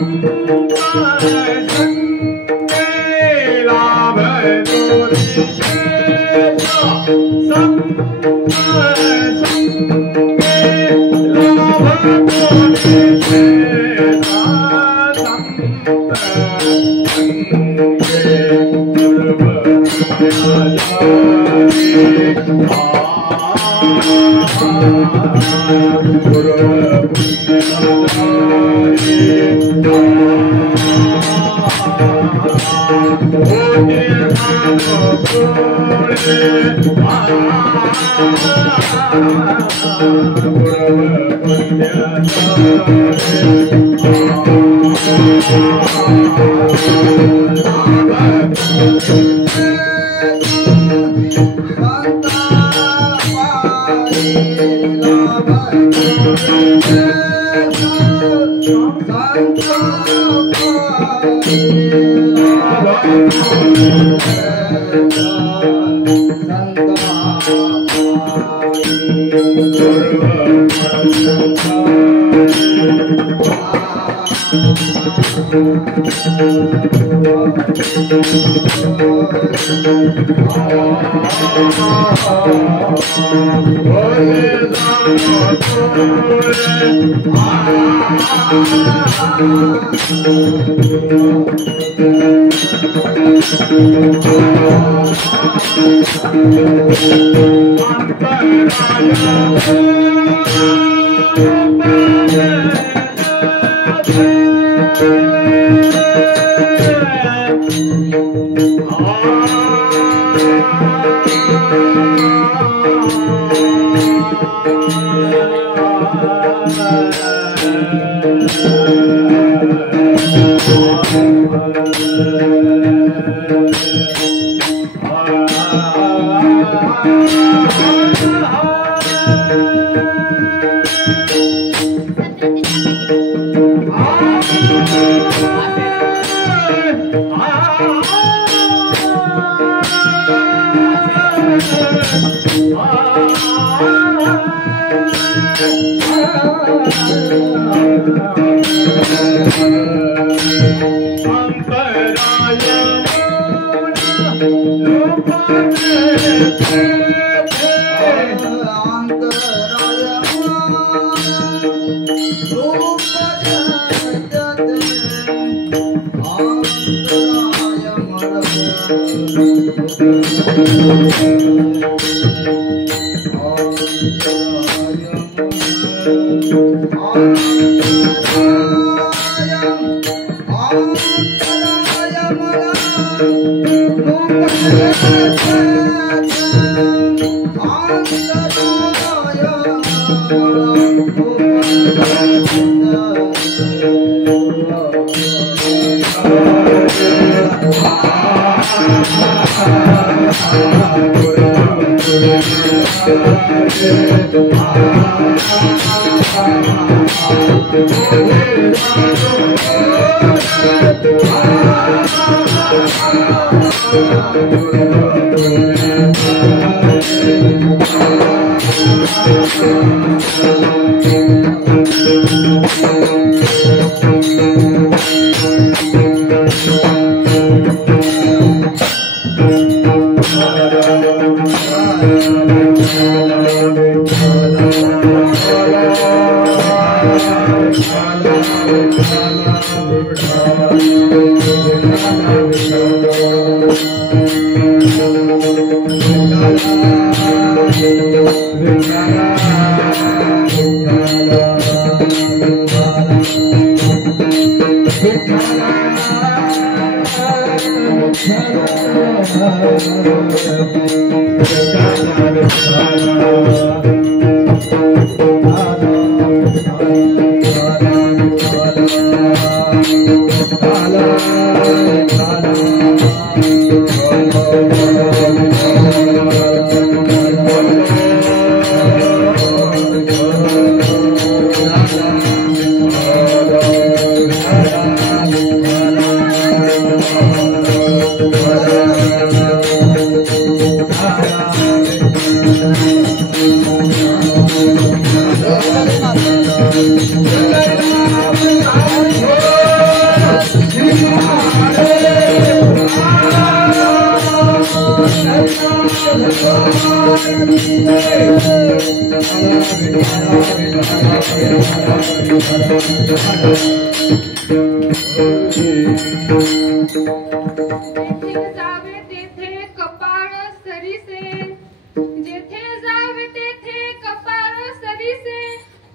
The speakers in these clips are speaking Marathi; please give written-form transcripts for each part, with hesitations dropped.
संत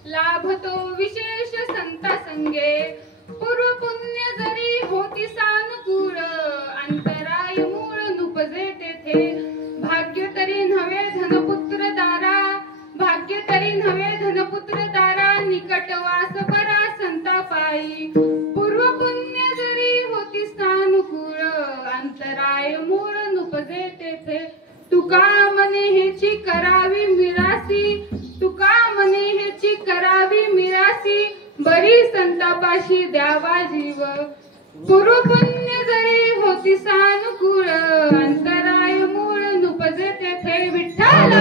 लाभतो विशेष संता संगे पूर्व पुण्य जरी होती सानुकूळ अंतराय मूळ नुपजे तेथे भाग्य तरी नव्हे धनपुत्र दारा भाग्य तरी नव्हे धनपुत्र दारा निकट वास बरा संता पायी पूर्व पुण्य जरी होती सानुकूळ अंतराय मूळ नुपजे तेथे तुका मने हेची करावी मिरासी तुका मने हेची करावी मिरासी बरी संतापाशी द्यावा जीव पूर्व पुण्य जरी होती सानुकूळ अंतराय मूळ नुपजे तेथे विठ्ठल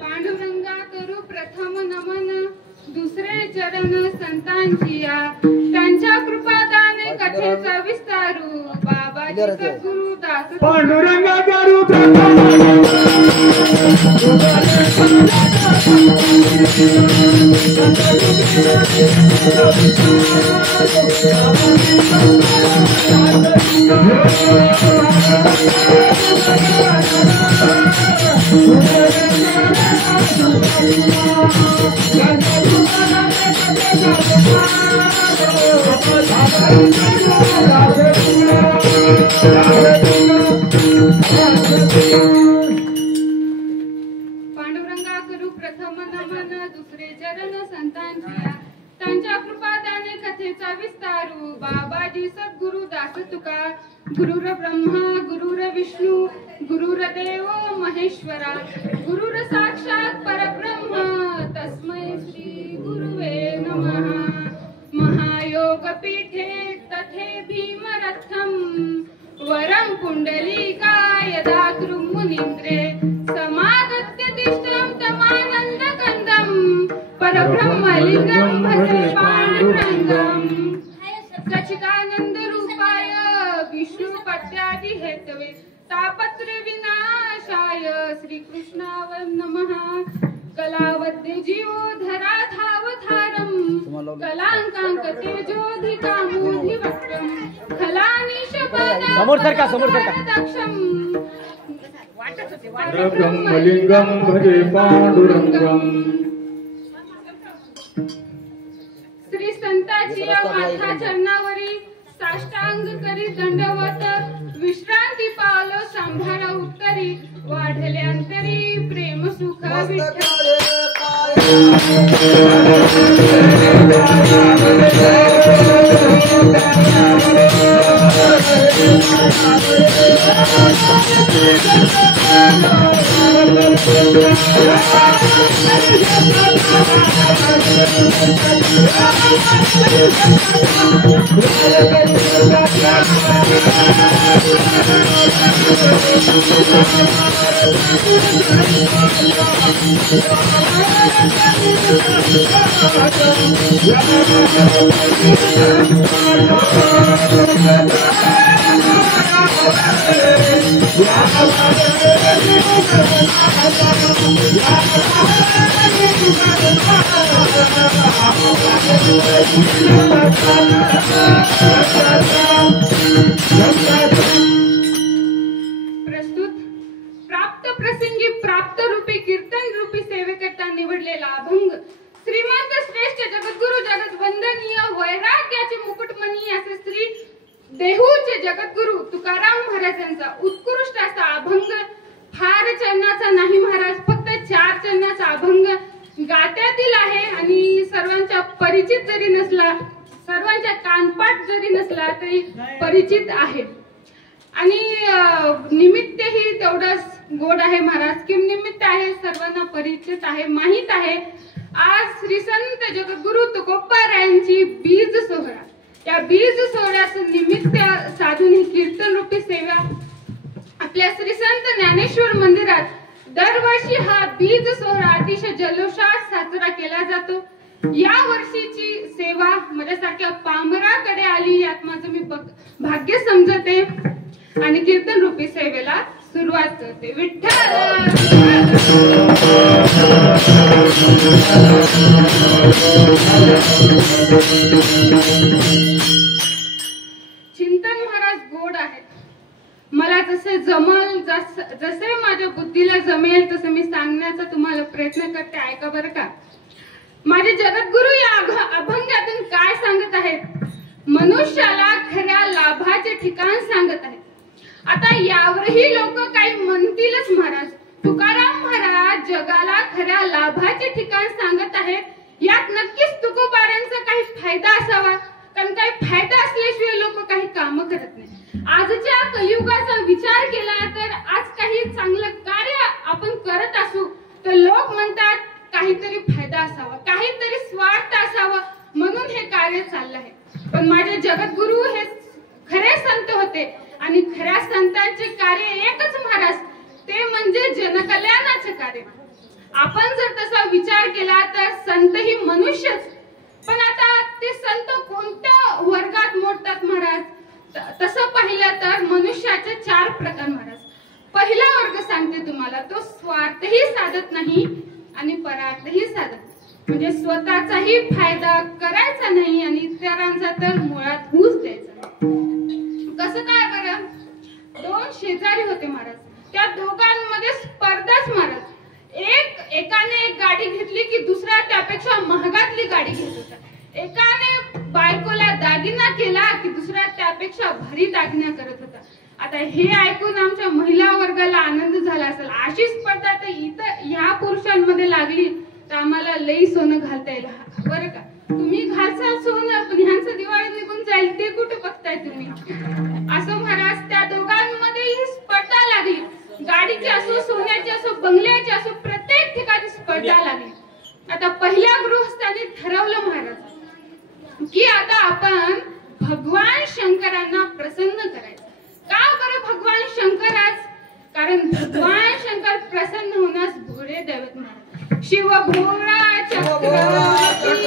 पांडुरंगा करू प्रथम नमन दुसरे चरण संतांचिया त्यांच्या कृपादाने कथेचा विस्तारू बाबाजी सद्गुरु दास पांडुरंगा करू प्रथम पांडुरंगा करू प्रथम नमन दुसरे चरण संतांचिया त्यांच्या कृपादाने कथेचा विस्तारू बाबाजी सद्गुरु दास तुका गुरुर ब्रह्मा गुरुर विष्णू गुरुर देव महेश्वरा गुरुर साक्षात परब्रह्म तस्मै श्री गुरुवे नमः महायोग पीठे तथे भीमरथम वरं पुंडलीकाय दातृ मुनीन्द्रे समागत्य तिष्ठं तमानन्दकन्दं परब्रह्मलिङ्गं भजे पाण्डुरङ्गं सच्चिदानन्द रूपाय विष्णुपत्यादि हेतवे तापत्र विनाशाय श्रीकृष्णाय नमः कलावद्य जीवोधरा धावधारं कलांकांक तेजोधिकामोधिवक्त्रं खलानिशपदा समोर सरका ब्रह्मलिंगं भजे पांडुरंगं श्री संताची माथा चरणावरी साष्टांग करी दंडवत विश्रांती पावलो सांभाळा उत्तरी वाढले अंतरी प्रेम सुख विठ्ठल प्रस्तुत प्राप्त प्रसंगी प्राप्त रूपी कीर्तन रूपी सेवेकरता निवडलेला अभंग श्रीमंत श्रेष्ठ जगद्गुरु जगद्वंदनीय वैराग्याचे मुकुटमणी असे श्री देहूचे जगद्गुरु तुकाराम महाराजांचा उत्कृष्ट असा अभंग. फार चरणाचा नाही महाराज, फक्त 4 चरणाचा अभंग गात्यातील आहे आणि सर्वांच्या परिचित जरी नसला, सर्वांच्या कानपाठ जरी नसला तरी परिचित आहे आणि निमित्तही तेवढंच गोड आहे महाराज. किम निमित्त आहे, सर्वांना परिचित आहे, माहित आहे. आज श्री संत जगद्गुरु तुकोबारायांची बीज सोहळा, या बीज सोहळ्याचं निमित्त साधून ही कीर्तन रूपी सेवा आपल्या श्री संत ज्ञानेश्वर मंदिरात दरवर्षी हा बीज सोहळा अतिशय जल्लोषात साजरा केला जातो. या वर्षीची सेवा माझ्यासारख्या पामराकडे आली यात माझं मी भाग्य समजते आणि कीर्तन रूपी सेवेला सुरुवात करते. विठ्ठल चिंतन महाराज गोड आहेत. मला जसे जमल, जसे माझ्या बुद्धीला जमेल तसे मी सांगण्याचा तुम्हाला प्रयत्न करते. ऐका बरं का. माझे जगद्गुरु या अभंगातून काय सांगत आहेत? मनुष्याला खऱ्या लाभाचे ठिकाण सांगत आहेत. आता यावरही लोक काही म्हणतीलच महाराज. तुकाराम महाराज जगाला खऱ्या लाभाचे ठिकाण सांगत आहेत. यात नक्कीच तुकोबारांचा काही फायदा असावा, कारण काही फायदा असल्याशिवाय लोक काही काम करत नाही. आजच्या कलियुगाचा विचार केला तर आज काही चांगलं कार्य आपण करत असू तर लोक म्हणतात काहीतरी फायदा असावा, काहीतरी स्वार्थ असावा म्हणून हे कार्य चाललं आहे. पण माझे जगद्गुरु हे खरे संत होते आणि खऱ्या संतांचे कार्य एकच महाराज, ते म्हणजे जनकल्याणाचे कार्य. आपण जर तसा विचार केला तर संत ही मनुष्यच, पण आता ते संत कोणत्या वर्गात मोडतात महाराज? तसं पाहिलं तर मनुष्याचे 4 प्रकार महाराज. पहिला वर्ग सांगते तुम्हाला, तो स्वार्थही साधत नाही आणि परार्थही साधत नाही, म्हणजे स्वतःचाही फायदा करायचा नाही आणि इतरांचा तर मुळात हुस द्यायचा. कसं काय बरं? 2 शेजारी होते महाराज. त्या दोघांमध्ये स्पर्धाच महाराज. एकाने एक गाडी घेतली की दुसरा त्यापेक्षा महागातली गाडी घेत होता. एकाने बायकोला दागिना केला की दुसरा त्यापेक्षा भारी दागिना करत होता. आता हे ऐकून आमच्या महिला वर्गाला आनंद झाला असेल. अशी स्पर्धा तर इथं ह्या पुरुषांमध्ये लागली तर आम्हाला लई सोनं घालता येईल बरं का. तुम्ही घालसाल सोनं, पण ह्यांचं दिवाळी निघून जाईल ते कुठे बघताय तुम्ही? असं महाराज त्या दोघांमध्ये ही स्पर्धा लागली. गाडीची असो, सोन्याची असो, बंगल्याची असो, प्रत्येक ठिकाणी स्पर्धा लागली. आता पहिल्या गृहस्थांनी ठरवलं महाराज की आता आपण भगवान शंकरांना प्रसन्न करायचं. का बरं भगवान शंकराच? कारण भगवान शंकर प्रसन्न होण्यास भोळे दैवत महाराज. शिव भोळा चक्र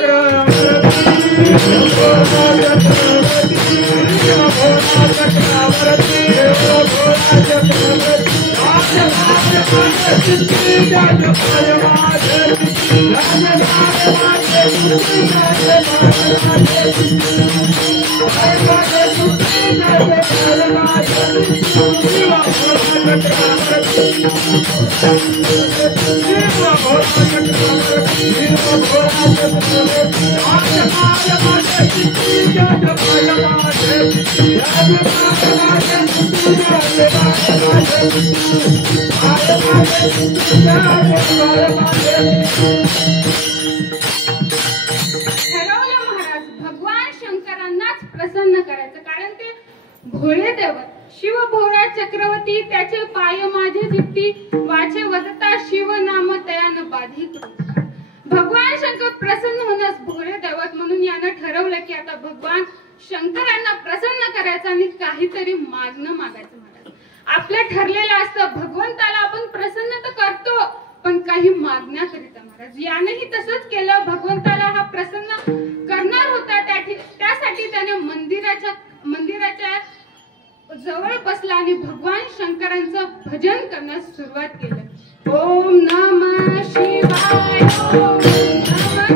ठरवलं महाराज भगवान शंकरांनाच प्रसन्न करायचं. कारण ते भोळे देवत. शिव भोळा चक्रवर्ती, त्याचे पाय माझे जिती, वाचे वदता करायचं आणि काहीतरी मागणं मागायचं महाराज. आपलं ठरलेलं असतं, भगवंताला आपण प्रसन्न तर करतो पण काही मागण्याकरिता महाराज. यानेही तसंच केलं. भगवंताला हा प्रसन्न करणार होता, त्यासाठी त्याने मंदिराच्या जवळ बसला आणि भगवान शंकरांचं भजन करण्यास सुरुवात केलं. ओम नमः शिवाय, ओम नमः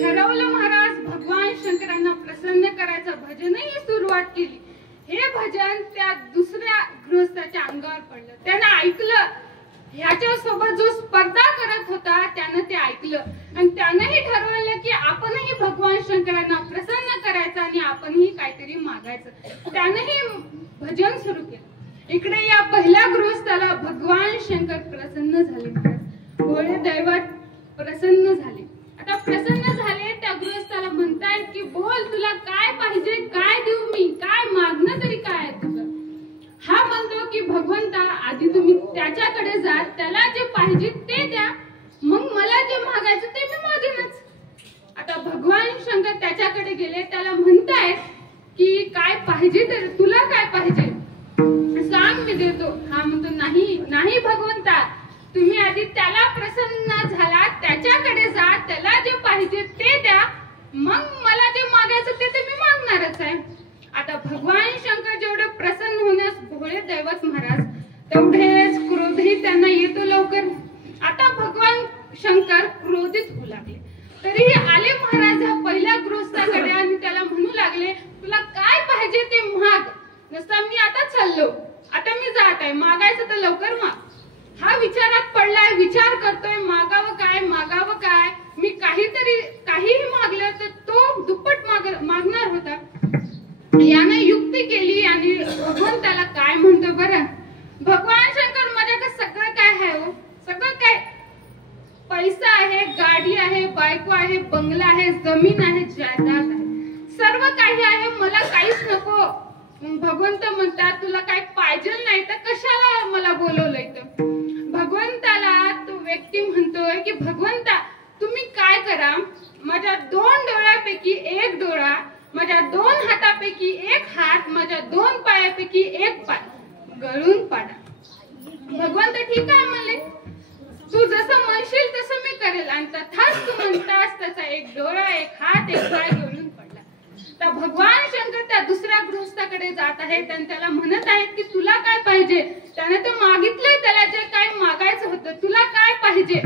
ठरवलं महाराज. भगवान शंकरांना प्रसन्न करायचं भजनही सुरुवात केली. हे भजन त्या दुसऱ्या गृहस्थाच्या अंगावर पडलं. त्यानं ऐकलं. ह्याच्यासोबत जो स्पर्धा करत होता त्यानं ते ऐकलं आणि त्यानंही ठरवलं की आपणही भगवान शंकरांना प्रसन्न करायचं आणि आपणही काहीतरी मागायचं. त्यानंही भजन सुरू केलं. इकडे या पहिल्या गृहस्थाला भगवान शंकर प्रसन्न झाले महाराज. भोळे दैवत प्रसन्न झाले. आता प्रसन्न झाले, त्या गृहस्थाला म्हणतायत की बोल, तुला काय पाहिजे, काय देऊ मी, काय मागणं तरी काय आहे तुझं. हा म्हणतो की भगवंता, आधी तुम्ही त्याच्याकडे जा, त्याला जे पाहिजे ते द्या, मग मला जे मागायचं ते मी मागेनच. आता भगवान शंकर त्याच्याकडे गेले. त्याला म्हणतायत की काय पाहिजे, तर तुला काय पाहिजे सांग, मी देतो. हा म्हणतो नाही नाही भगवंता, तुम्ही आधी त्याला प्रसन्न झाला, त्याच्याकडे जा, त्याला जे पाहिजे ते द्या, मग मला जे मागायचं ते मी मागणारच आहे. आता भगवान शंकर जेवढे प्रसन्न होण्यास भोळे दैवत महाराज, तेवढेच क्रोधही त्यांना येतो लवकर. आता भगवान शंकर क्रोधित होऊ लागले. तरीही आले महाराज ह्या पहिल्या गृहस्थाकडे आणि त्याला म्हणू लागले, तुला काय पाहिजे ते माग. नसता मी आता चाललो, आता मी जात आहे, मागायचं तर लवकर माग. हा विचारात पडलाय, विचार करतोय मागावं काय. मी काहीही मागलं तर तो दुप्पट मागणार होता. याने युक्ती केली आणि भगवंताला काय म्हणतो बरं. भगवान शंकर, माझ्याकडे सगळं काय आहे हो, सगळं काय, पैसा आहे, गाडी आहे, बायको आहे, बंगला आहे, जमीन आहे, जायदाद आहे, सर्व काही आहे, मला काहीच नको. भगवंत म्हणतात तुला काही पाहिजे नाही तर कशाला मला बोलवलंय. तर भगवंताला तो व्यक्ती म्हणतोय की भगवंता, तुम्ही काय करा, माझ्या 2 डोळ्यापैकी 1 डोळा, माझ्या 2 हातापैकी 1 हात, माझ्या 2 पायापैकी 1 पाय गळून पाडा. भगवंत ठीक आहे म्हणले, तू जसं म्हणशील तसं मी करेल. आणि तथाच तू म्हणतास त्याचा 1 डोळा, 1 हात, 1 पाय गळून पडला. तर भगवान शंकर त्या दुसऱ्या गृहस्थाकडे जात आहेत आणि त्याला म्हणत आहेत की तुला काय पाहिजे. त्याने तर मागितलंय, त्याला जे काही मागायचं होतं, तुला काय पाहिजे.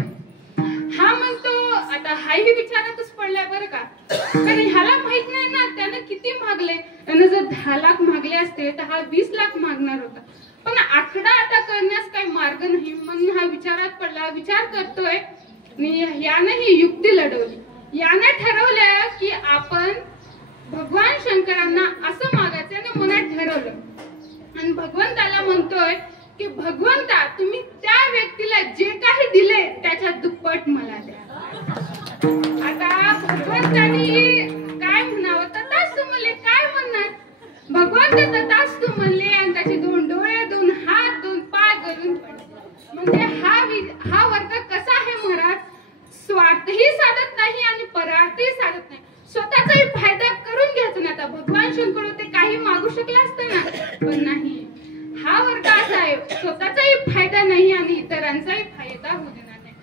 हा म्हणतो, आता हाही विचारातच पडलाय बरं का, कारण ह्याला माहित नाही ना त्यानं किती मागले. त्यानं जर 10 लाख मागले असते तर हा 20 लाख मागणार होता. पण आकडा आता करण्यास काही मार्ग नाही म्हणून हा विचारात पडला. विचार करतोय आणि यानं ही युक्ती लढवली. यानं ठरवलं की आपण भगवान शंकरांना असं मागायचं आणि मनात ठरवलं. आणि भगवंताला म्हणतोय की भगवंता, तुम्ही त्या व्यक्तीला तुम्हाला जे काही दिले त्याच्या दुप्पट मला द्या. आता भगवंतानी काय म्हणावं, तथास्तु म्हणले. काय म्हणणार? भगवंत तथास्तु म्हणले आणि त्याचे 2 डोळे, 2 हात, 2 पाय घालून पडले. म्हणजे हा वर्ग कसा आहे महाराज? स्वार्थही साधत नाही आणि परार्थही साधत नाही. स्वतःचाही फायदा करून घ्यायचा ना. आता भगवान शंकर ते काही मागू शकले असते ना, पण नाही. हा वर्ग असा आहे, स्वतःचाही फायदा नाही आणि इतरांचाही फायदा होऊ देणार नाही.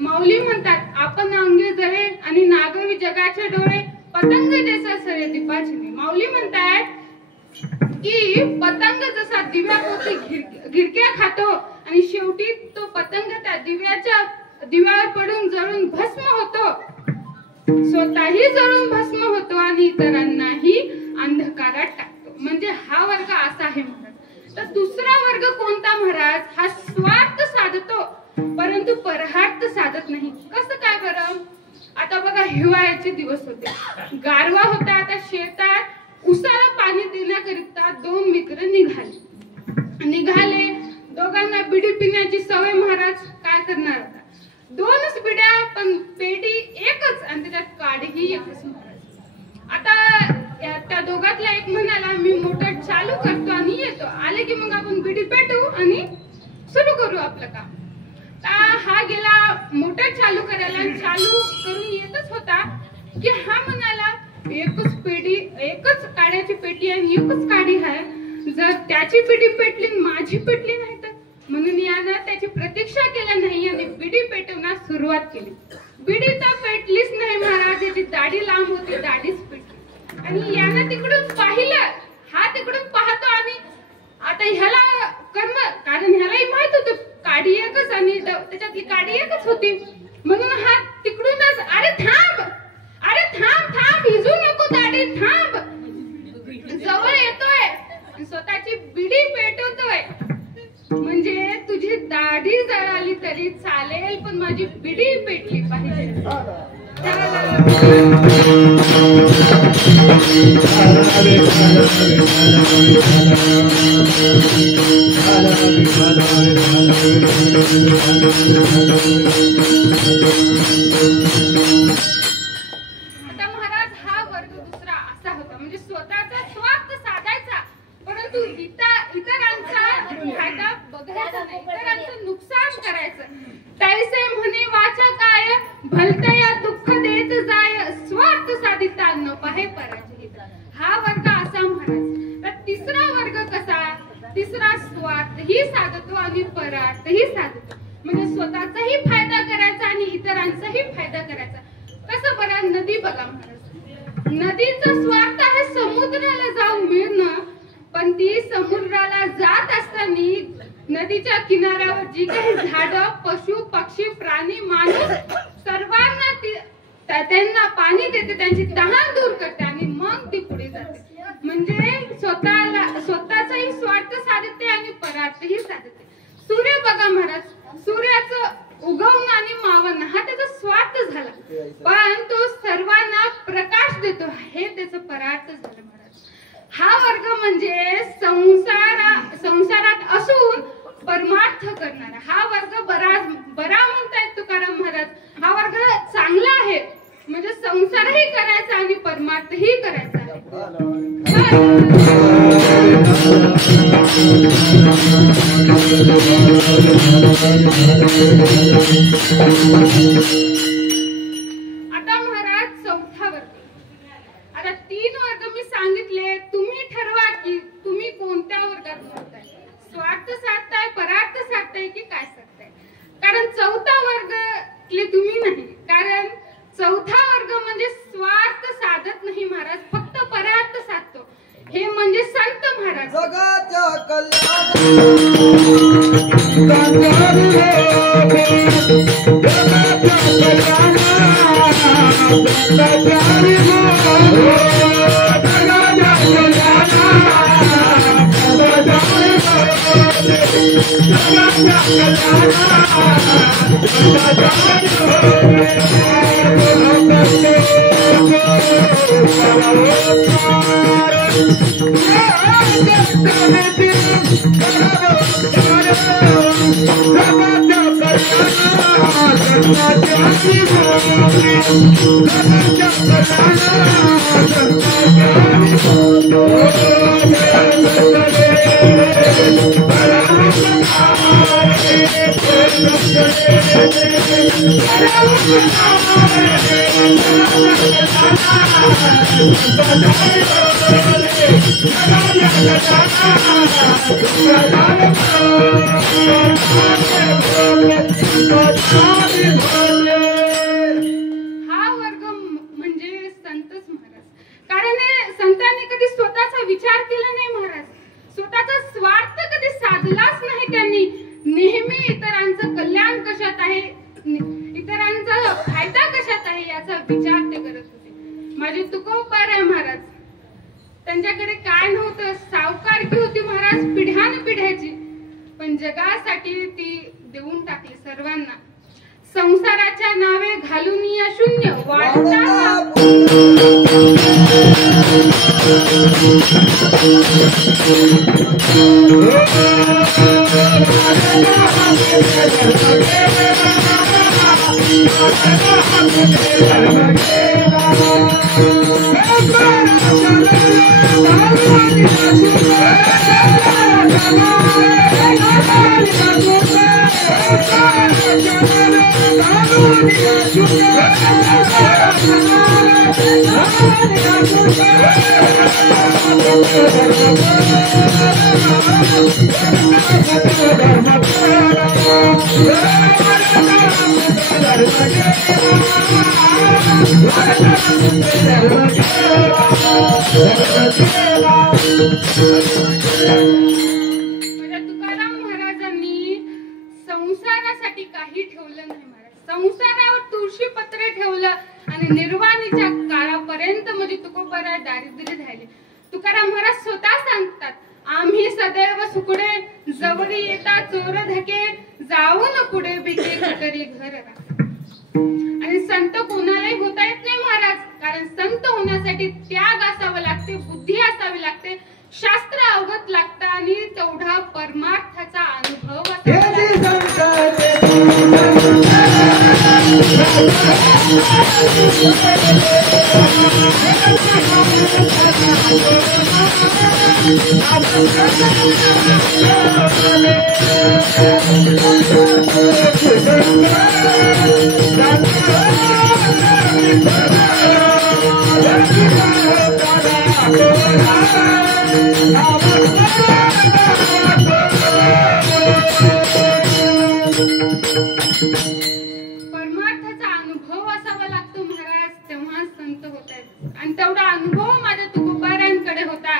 माऊली म्हणतात, आपण अंगे जळे आणि नागवी जगाचे डोळे, पतंग जैसा सरे दीपाचे. माऊली म्हणतात की पतंग जसा दिव्यापोटी गिरक्या खातो आणि शेवटी तो पतंग त्या दिव्यावर पडून जळून भस्म होतो, स्वतःही जळून भस्म होतो आणि इतरांनाही अंधकारात टाकतो. म्हणजे हा वर्ग असा आहे महाराज. तर दुसरा वर्ग कोणता महाराज? हा स्वार्थ साधतो परंतु परहार्थ साधत नाही. कसं काय बरं? आता बघा, हिवाळ्याचे दिवस होते, गारवा होता. आता शेतात उसाला पाणी देण्याकरिता 2 मित्र निघाले. दोघांना बिडी पिण्याची सवय महाराज. काय करणार? आता 2च बिड्या, पण पेटी एकच आणि त्याच्यात काडीही एकच महाराज. आता त्या दोघातला एक म्हणाला, मी मोटर चालू करतो आणि येतो, आले की मग आपण बिडी पेटू आणि सुरू करू आपलं काम. हा गेला मोटर चालू करायला आणि चालू करून येतच होता की हा म्हणाला, एकच काड्याची पेटी आणि एकच काडी आहे, जर त्याची बिडी पेटली माझी पेटली नाही तर. म्हणून यानं त्याची प्रतीक्षा केली नाही आणि बिडी पेटवण्यास सुरुवात केली. बिडी तर पेटलीच नाही महाराज. याची दाढी लांब होती, दाढीच पेटली. आणि यानं तिकडून पाहिलं, हा तिकडून पाहतो आणि आता ह्याला कारण ह्यालाही माहित होतं काडी एकच आणि त्याच्यातली काडी एकच होती. म्हणून हा तिकडूनच, अरे थांब, हिजू नको दाढी, थांब. जवळ येतोय आणि स्वतःची बिडी पेटवतोय. म्हणजे तुझी दाढी जळाली तरी चालेल, पण माझी बिडी पेटली पाहिजे. आता महाराज, हा वर्ग दुसरा असा होता, म्हणजे स्वतःचा स्वार्थ साधायचा परंतु इतरांचा फायदा बघायचा नाही, इतरांचं नुकसान करायचं. तैसे म्हणे वाचा काय, भलतया दुःख देत जाय, स्वार्थ साधिता न पाहे पराजय. हा वर्ग असा महाराज. तर तिसरा वर्ग कसा? तिसरा स्वार्थही साधतो आणि परार्थही साधतो. म्हणजे स्वतःचाही फायदा करायचा आणि इतरांचाही फायदा करायचा. कसं बरं? नदी बघा महाराज. नदीचा स्वार्थ आहे समुद्राला जाऊन मिळणं, पण ती समुद्राला जात असताना नदीच्या किनाऱ्यावर जी काही झाडं, पशु, पक्षी, प्राणी, माणूस सर्वांना त्यांना पाणी देते, त्यांची तहान दूर करते आणि मग ती पुढे जाते. म्हणजे स्वतःचाही स्वार्थ साधते आणि परार्थही साधते. सूर्य बघा महाराज. सूर्याचं उगवणं आणि मावणं हा त्याचा स्वार्थ झाला, पण तो सर्वांना प्रकाश देतो, हे त्याचं परार्थ झालं महाराज. हा वर्ग म्हणजे संसारात असून परमार्थ करणारा हा वर्ग बरा म्हणतायत तुकाराम महाराज. हा वर्ग चांगला आहे, म्हणजे संसारही करायचा आणि परमार्थही करायचा आहे. आता महाराज, चौथा वर्ग. आता 3 वर्ग मी सांगितले, तुम्ही ठरवा की तुम्ही कोणत्या वर्गात मोडताय. स्वार्थ साधताय, परार्थ साधताय की काय साधताय. कारण चौथा वर्ग तुम्ही नाही, कारण चौथा वर्ग म्हणजे स्वार्थ साधत नाही महाराज, फक्त परार्थ साधतो. हे म्हणजे संत महाराज. जगाच्या कल्याण वर्ग म्हणजे संतच महाराज. कारण संतांनी कधी स्वतःचा विचार केला नाही महाराज. स्वतःचा स्वार्थ कधी साधलाच नाही त्यांनी. नेहमी इतरांचं कल्याण कशात आहे, इतरांचा फायदा कशात आहे याचा विचार ते करत होते. माझे तुकोबार आहे महाराज. त्यांच्याकडे काय नव्हतं, सावकारकी होती महाराज पिढ्यानपिढ्याची, पण जगासाठी ती देऊन टाकली सर्वांना. संसाराच्या नावे घालून या शून्य वाटता तुकाराम महाराजांनी संसारासाठी काही ठेवलं नाही महाराज. संसारावर तुळशी पत्र ठेवलं आणि निर्वाणीच्या काळापर्यंत म्हणजे तुकोबारा दारिद्र्य राहिले. तुकाराम महाराज स्वतः सांगतात, आम्ही सदैव सुकडे जवळी येता चोर धके जाऊन पुढे बिके तरी घर राख. आणि संत कोणालाही होता येत नाही महाराज. कारण संत होण्यासाठी त्याग असावं लागते, बुद्धी असावी लागते, शास्त्र अवगत लागतं आणि तेवढा परमार्थाचा अनुभव परमार्थाचा अनुभव असावा लागतो महाराज, तेव्हा संत होत आहेत. आणि तेवढा अनुभव माझ्या तुकोबारांकडे होता.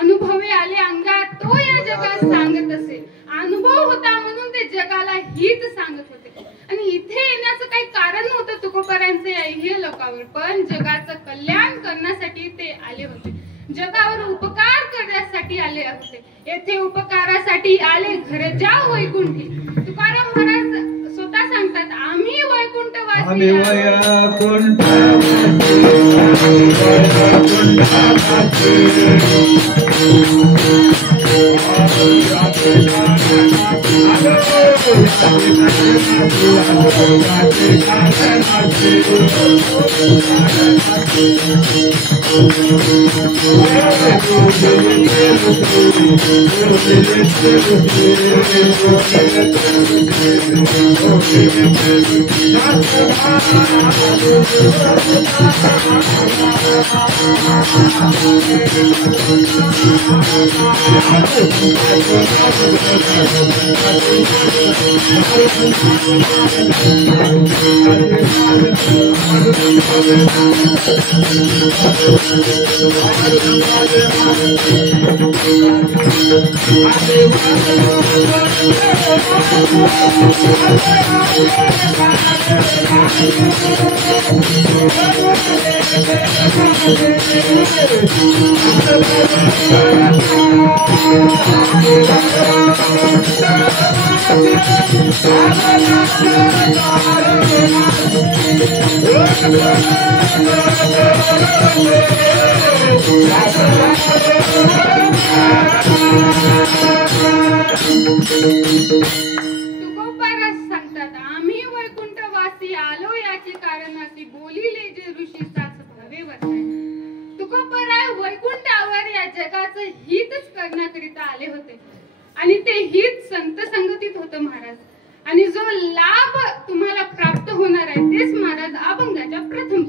अनुभवे आले अंगात तो या जगात सांगत असे. अनुभव होता म्हणून ते जगाला हित सांगत होते. आणि इथे येण्याचं काही कारण नव्हतं तुकोबारांचे हे लोकांवर, पण जगाचं कल्याण करण्यासाठी ते आले होते. जगावर उपकार करण्यासाठी आले होते. येथे उपकारासाठी आले घर जाऊ वैकुंठी. तुकाराम महाराज स्वतः सांगतात, आम्ही वैकुंठवासी तुकोबारा वाराणसी बोलिले जे ऋषी साच भावे वर्ताय. तुकोबराय वैकुंठावर या जगाचं हितच करण्याकरिता आले होते आणि ते हित संत संगतीत होतं महाराज. आणि जो लाभ तुम्हाला प्राप्त होणार आहे तेच महाराज अभंगाच्या प्रथम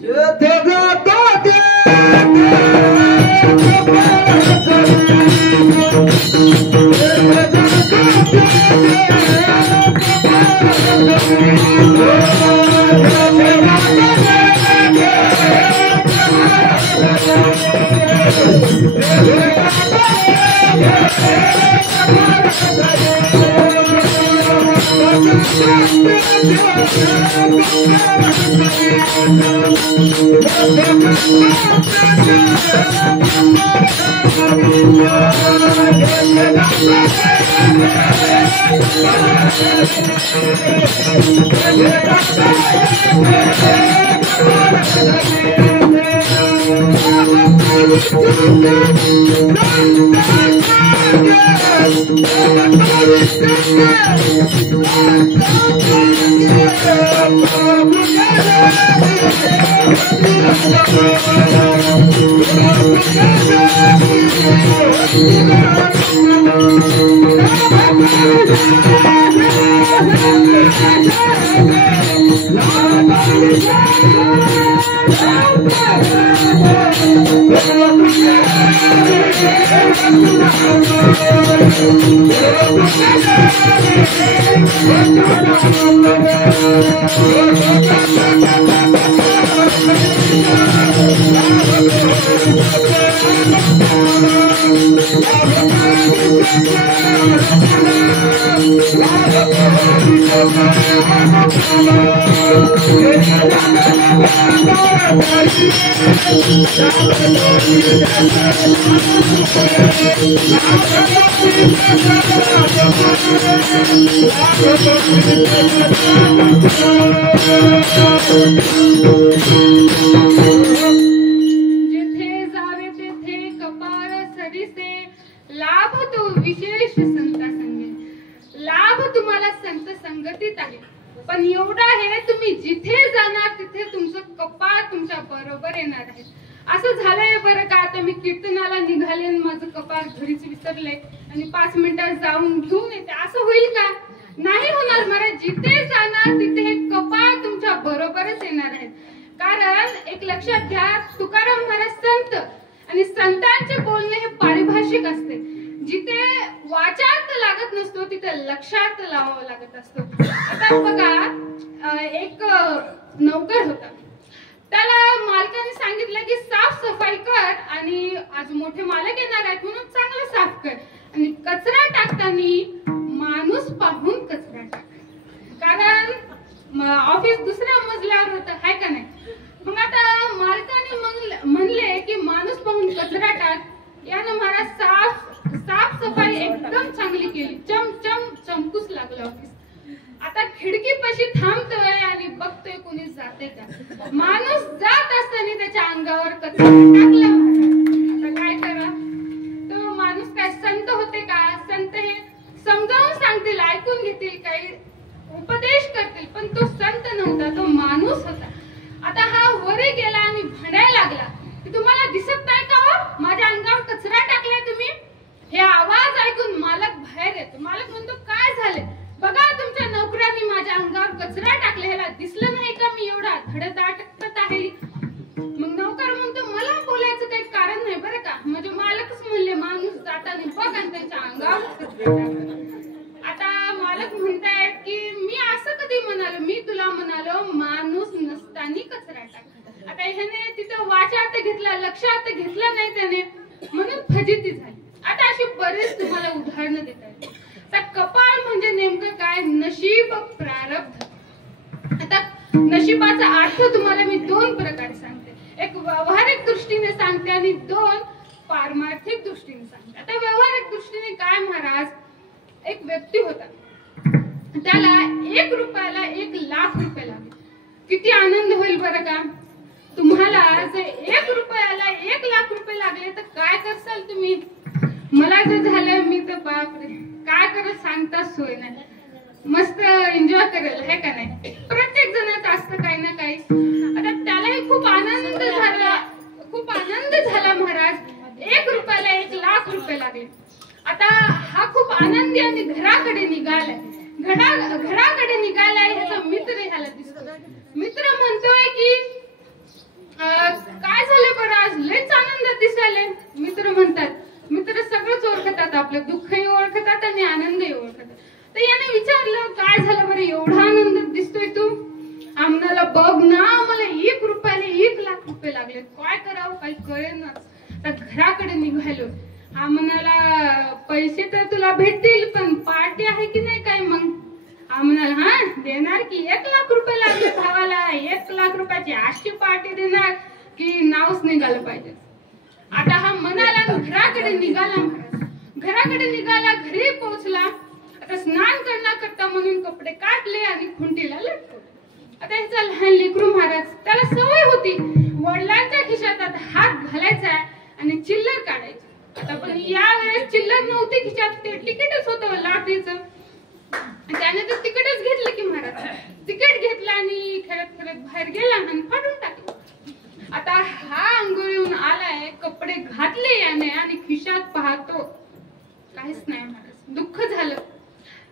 लाभ तो विशेष संता संगे. लाभ तुम्हाला संत संगतीत आहे, पण एवढा आहे तुम्ही जिथे जाणार तिथे तुमचं कपाळ तुमच्या बरोबर येणार आहे. असं झालंय बरं का, आता मी कीर्तनाला निघाले आणि माझं कपाळ घरीच विसरले आणि 5 मिनिटात जाऊन घेऊन येते, असं होईल का? नाही होणार महाराज. जिथे जाणार तिथे हे कपाळ तुमच्या बरोबरच येणार आहे. कारण एक लक्षात घ्या, तुकाराम महाराज संत आणि संतांचे बोलणे हे पारिभाषिक असते. जिथे वाचार्थ लागत नसतो तिथे लक्षार्थ लावावा लागत असतो. आता बघा, एक नौकर होता, त्याला मालकाने सांगितलं की साफ सफाई कर आणि आज मोठे मालक येणार आहेत म्हणून चांगलं साफ कर आणि कचरा टाकताना माणूस पाहून कचरा टाक. कारण ऑफिस दुसऱ्या मजल्यावर होतं, हाय का नाही. मग आता मालकाने म्हणले की माणूस पाहून कचरा टाक. यानं मला साफ सफाई एकदम चांगली केली, चमकूच लागलं ऑफिस. आता खिडकी पाशी थांबतोय आणि बघतोय कोणी जाते का. माणूस जात असताना त्याच्या अंगावर कचरा टाकला. आता काय करा, तो माणूस काय संत होते का? संत हे समजावून सांगतील, ऐकून घेतील, काही उपदेश करतील, पण तो संत नव्हता, तो माणूस होता. आता हा वरी गेला आणि भांडायला लागला की तुम्हाला दिसत नाही का हो, माझ्या अंगावर कचरा टाकलाय तुम्ही. हे आवाज ऐकून मालक बाहेर येतो. मालक म्हणतो काय झाले? बघा तुमच्या नोकरांनी माझ्या अंगावर कचरा टाकले, ह्याला दिसलं नाही का मी एवढा धडधाकट आहे. मग नोकर म्हणतो मला बोलायचं काही कारण नाही बरं का, म्हणजे मालकच म्हणले माणूस जाताना बघ आणि त्यांच्या अंगावर कचरा टाकला. आता मालक म्हणतायत की मी असं कधी म्हणालो, मी तुला म्हणालो माणूस नसताना कचरा टाक. आता ह्याने तिथं वाचार्थ घेतला, लक्षार्थ घेतला नाही त्याने, म्हणून फजिती झाली. आता अशी बरेच तुम्हाला उदाहरणं देता येतील. आता कपाळ म्हणजे नेमकं काय? नशीब, प्रारब्ध. आता नशिबाचा अर्थ तुम्हाला मी 2 प्रकारे सांगते, एक व्यावहारिक दृष्टीने सांगते आणि 2 पारमार्थिक दृष्टीने सांगते. आता व्यावहारिक दृष्टीने काय महाराज, एक व्यक्ती होता, त्याला 1 रुपयाला 1 लाख रुपये लागले. किती आनंद होईल बरं का. तुम्हाला जर 1 रुपयाला 1 लाख रुपये लागले तर काय करसाल तुम्ही? मला जे झालं मी तर बापरे काय करत सांगता सोय नाही, मस्त एन्जॉय करेल, है का नाही. प्रत्येक जणाचं असतं काही ना काही. आनंद झाला, खूप आनंद झाला महाराज. 1 रुपयाला 1 लाख रुपये लागले. आता हा खूप आनंदी आणि घराकडे निघालाय. घराकडे निघालाय. ह्याचा मित्र ह्याला दिसतो. मित्र म्हणतोय की काय झालं बरं, आज लयच आनंदात दिसायले. मित्र म्हणतात, मित्र सगळंच ओळखतात, आपलं दुःखही ओळखतात आणि आनंदही ओळखतात. तर याने विचारलं, काय झालं बरं, एवढा आनंदात दिसतोय तू? आम्हाला बघ ना, मला 1 रुपयाला 1 लाख रुपये लागले, काय करावं काही कळेनाच. तर घराकडे निघालो. हा म्हणाला, पैसे तर तुला भेटतील, पण पार्टी आहे की नाही काय? मग हा म्हणाला, हा देणार की 1 लाख रुपये लागले भावाला, 1 लाख रुपयाची अशी पार्टी देणार की नावच निघालं पाहिजे. आता हा म्हणाला, घराकडे निघाला. घराकडे निघाला, घरी पोहोचला. आता स्नान करता म्हणून कपडे काढले आणि खुंटीला लटकवले. आता ह्याचा लहान लेकरू महाराज, त्याला सवय होती वडिलांच्या खिशात हात घालायचा आणि चिल्लर काढायची. आता पण या वेळेस चिल्लर नव्हती खिशात, ते तिकीटच होतं लॉटरीचं. त्याने तर तिकीटच घेतलं की महाराज. तिकीट घेतलं आणि खेळत बाहेर गेला आणि फाडून टाकलं. आता हा अंघोळीहून आलाय, कपडे घातले याने आणि खिशात पाहतो काहीच नाही महाराज. दुःख झालं.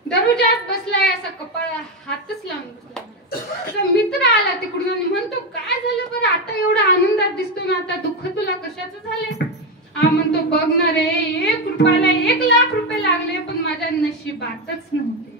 दरवाजात बसलाय, असा कपाळा हातच लावून बसला. मित्र आला तिकडून आणि म्हणतो, काय झालं बरं, आता एवढा आनंदात दिसतो ना, आता दुःख तुला कशाचं झालंय? हा म्हणतो, बघ ना रे, 1 रुपयाला 1 लाख रुपये लागले, पण माझ्या नशिबातच नव्हते.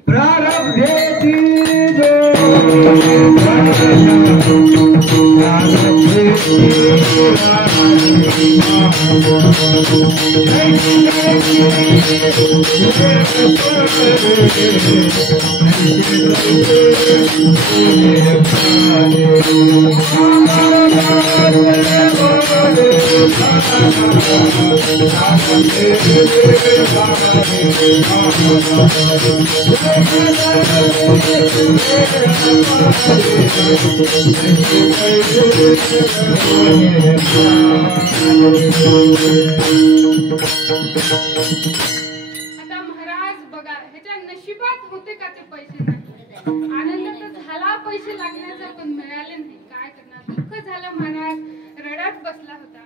आता महाराज बघा, ह्याच्या नशिबात होते का ते पैसे? आनंद तर झाला पैसे लागण्याचा, पण मिळाले नाही. काय करणार? दुःख झालं महाराज. रडत बसला होता.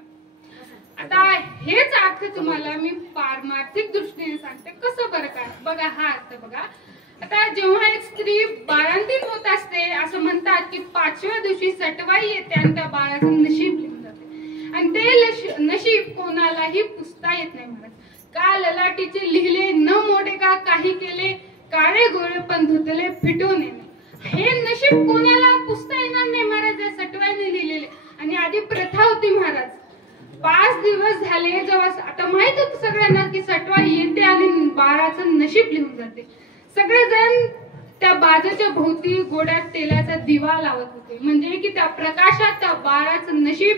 आता हेच अर्थ तुम्हाला मी पारमार्थिक दृष्टीने सांगते. कसं बरं काय? बघा हा अर्थ बघा. आता जेव्हा एक स्त्री बाळंतीण होत असते, असं म्हणतात की 5व्या दिवशी सटवाई येते आणि त्या बाळाचं नशीब लिहून जाते. आणि ते नशीब कोणालाही पुसता येत नाही महाराज. का ललाटीचे लिहिले न मोडे का काही केले, काळे गोळे पण धुतले फिटून येणे. हे नशीब कोणाला पुसता येणार नाही महाराज, या सटवाईने लिहिलेले. आणि आधी प्रथा होती महाराज, 5 दिवस झाले जेव्हा, आता माहित होत सगळ्यांना की सटवाई येते आणि बाळाचं नशीब लिहून जाते. सगळेजण त्या बाजाच्या भोवती गोड्या तेलाचा दिवा लावत होते, म्हणजे की त्या प्रकाशात त्या बाळाचं नशीब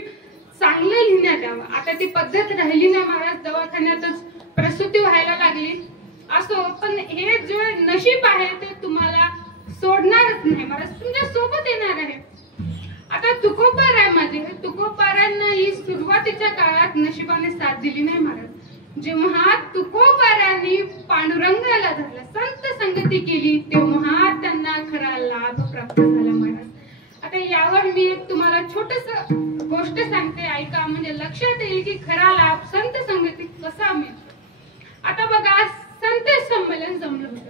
चांगलं लिहिण्यात यावं. आता ती पद्धत राहिली नाही महाराज. दवाखान्यातच प्रसूती व्हायला लागली. असो, पण हे जे नशीब आहे ते तुम्हाला सोडणारच नाही महाराज, तुमच्या सोबत येणार आहे. आता तुकोबार आहे माझे. तुकोबारांना ही सुरुवातीच्या काळात नशिबाने साथ दिली नाही महाराज. जेव्हा तुकोबारांनी पांडुरंगाला धरलं, संत संगती केली, तेव्हा त्यांना खरा लाभ प्राप्त झाला महाराज. आता यावर मी एक तुम्हाला छोटस गोष्ट सांगते, ऐका, म्हणजे लक्षात येईल की खरा लाभ संत संगती कसा मिळतो. आता बघा, संत संमेलन जमलं होतं.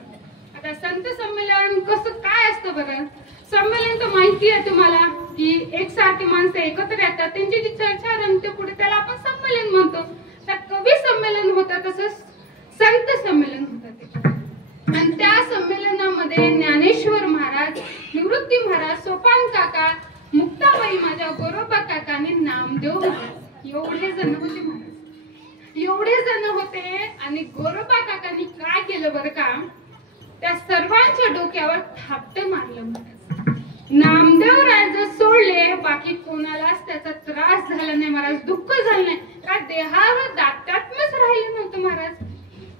आता संत संमेलन कसं काय असतं बरं? संमेलन तर माहिती आहे तुम्हाला की एकसारखी माणसं एकत्र येतात, त्यांची जी चर्चा रंगते पुढे, त्याला आपण संमेलन म्हणतो. तर कवी संमेलन होतं, तसंच संत संमेलन होतं. आणि त्या संमेलनामध्ये ज्ञानेश्वर महाराज, निवृत्ती महाराज, सोपान काका, मुक्ताबाई, माझ्या गोरोबा काका आणि नामदेव महाराज, एवढे जण होते महाराज. एवढे जण होते. आणि गोरोबा काकांनी काय केलं बरं का, त्या सर्वांच्या डोक्यावर थापटे मारलं महाराज. नामदेव राय जर सोडले, बाकी कोणालाच त्याचा त्रास झाला नाही महाराज, दुःख झालं नाही. का देहावर दात्यात्मच राहिलं नव्हतं महाराज,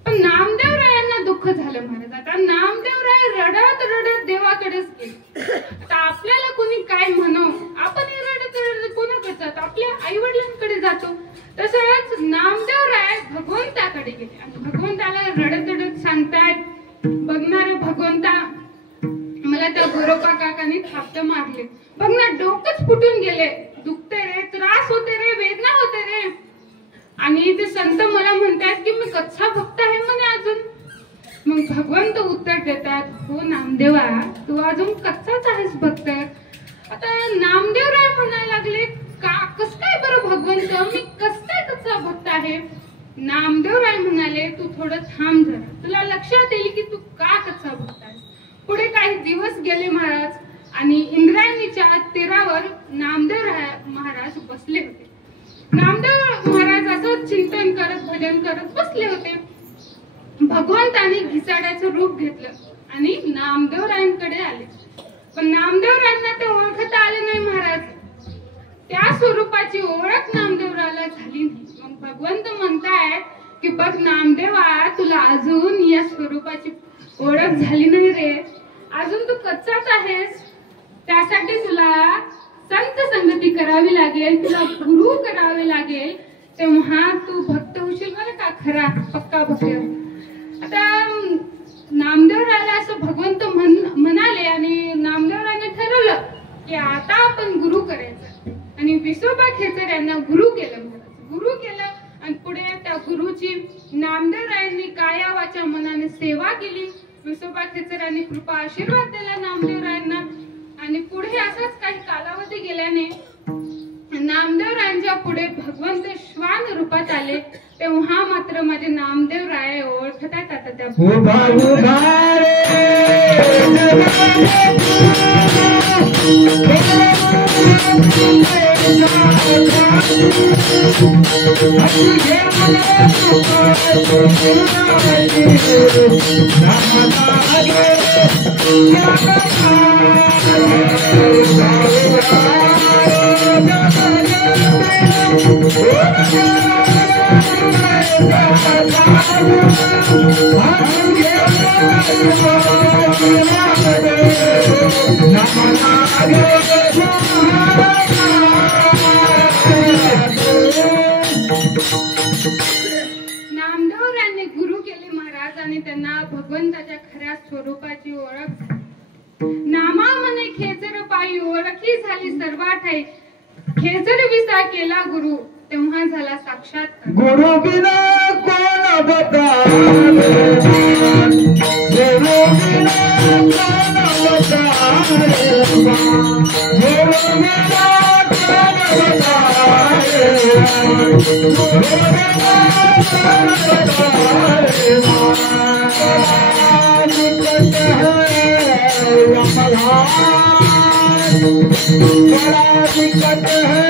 पण नामदेव रायांना दुःख झालं महाराज. आता नामदेव राय रडत रडत देवाकडेच गेले. आता आपल्याला कोणी काय म्हणो, आपण रडत रडत कोणाकडे जातो? आपल्या आई वडिलांकडे जातो. तसंच नामदेव राय भगवंताकडे गेले आणि भगवंताला रडत रडत सांगतायत, बघणारे भगवंता, मला त्या गोरोबा काकांनी थापट मारले, बघ ना, डोकंच फुटून गेले, दुखते रे, त्रास होते रे, वेदना होते रे. आणि ते संत मला म्हणतात की मी कच्चा भक्त आहे म्हणे अजून. मग भगवंत उत्तर देतात, हो नामदेवा, तू अजून कच्चाच आहेस भक्त. आता नामदेवराय म्हणायला लागले, का कस काय बरं भगवंत, मी कस काय कच्चा भक्त आहे. नामदेवराय म्हणाले, तू थोडं थांब जरा, तुला लक्षात येईल की तू का कच्चा भक्त आहेस. पुढे काही दिवस गेले महाराज, आणि इंद्रायणीच्या तीरावर नामदेव महाराज बसले होते. नामदेव महाराज असं चिंतन करत, भजन करत बसले होते. भगवंताने घिसाड्याचं रूप घेतलं आणि नामदेवरायांकडे आले. पण नामदेवरायांना ते ओळखता आले नाही महाराज. त्या स्वरूपाची ओळख नामदेवराला झाली नाही. मग भगवंत म्हणतायत की बघ नामदेवा, तुला अजून या स्वरूपाची ओळख झाली नाही रे, अजून तू कच्चाच आहेस. त्यासाठी तुला संत संगती करावी लागेल, तुला गुरु करावे लागेल, तेव्हा तू भक्त होशील बरं का, खरा पक्का भक्त. आता नामदेवरायला असं भगवंत म्हणाले आणि नामदेवरायने ठरवलं की आता आपण गुरु करायचं. आणि विसोबा खेचर यांना गुरु केलं महाराज, गुरु केलं. आणि पुढे त्या गुरुची नामदेवरायांनी काया वाचा मनाने सेवा केली. विसोबा खेचर यांनी कृपा आशीर्वाद दिला नामदेवरायांना. आणि पुढे असाच काही कालावधी गेल्याने नामदेवरायांच्या पुढे भगवंत श्वान रूपात आले. तेव्हा मात्र माझे नामदेवराय ओळखतात आता त्या नामदेवरायांनी गुरु केले महाराज. आणि त्यांना भगवंताच्या खऱ्या स्वरूपाची ओळख. नामा मने खेचर पायी ओळखी झाली सर्वाठाई. खेचर विसा केला गुरु, तेव्हा झाला साक्षात गुरु बिना कोण अवतार, गुरु बिना कोण अवतार, गुरु बिना कोण अवतार, गुरु बिना कोण अवतार. निकट है रमधान, बड़ा निकट है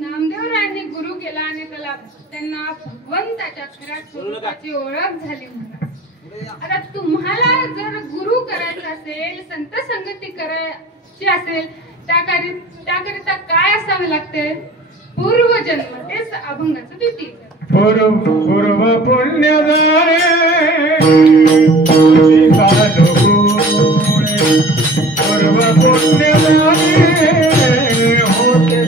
नामदेवरायांनी गुरु केला आणि त्यांना भगवंताच्या खऱ्या स्वरूपाची ओळख झाली महाराज. आता तुम्हाला जर गुरु करायचं असेल, संत संगती करायची असेल, त्याकरिता काय असावे लागते? पूर्वजन्म, तेच अभंगाचं द्वितीय. पूर्व पुण्य जाणे पूर्व पुण्य जाणे होते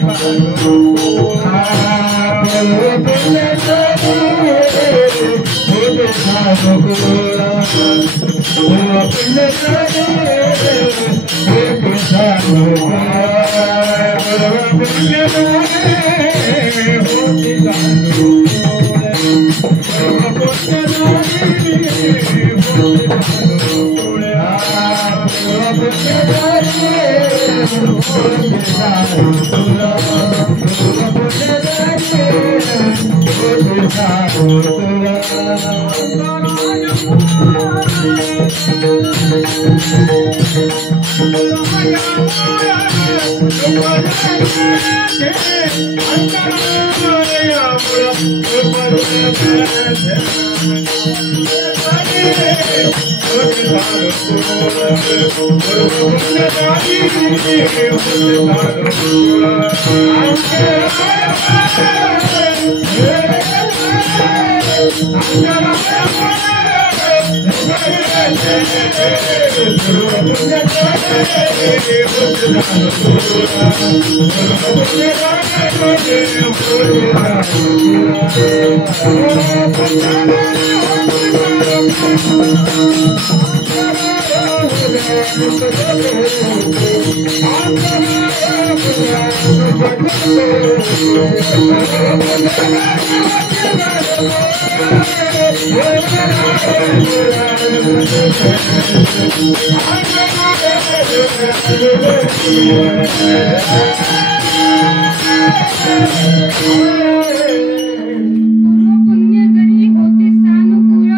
पुण्य जरी होते सानुकूळ,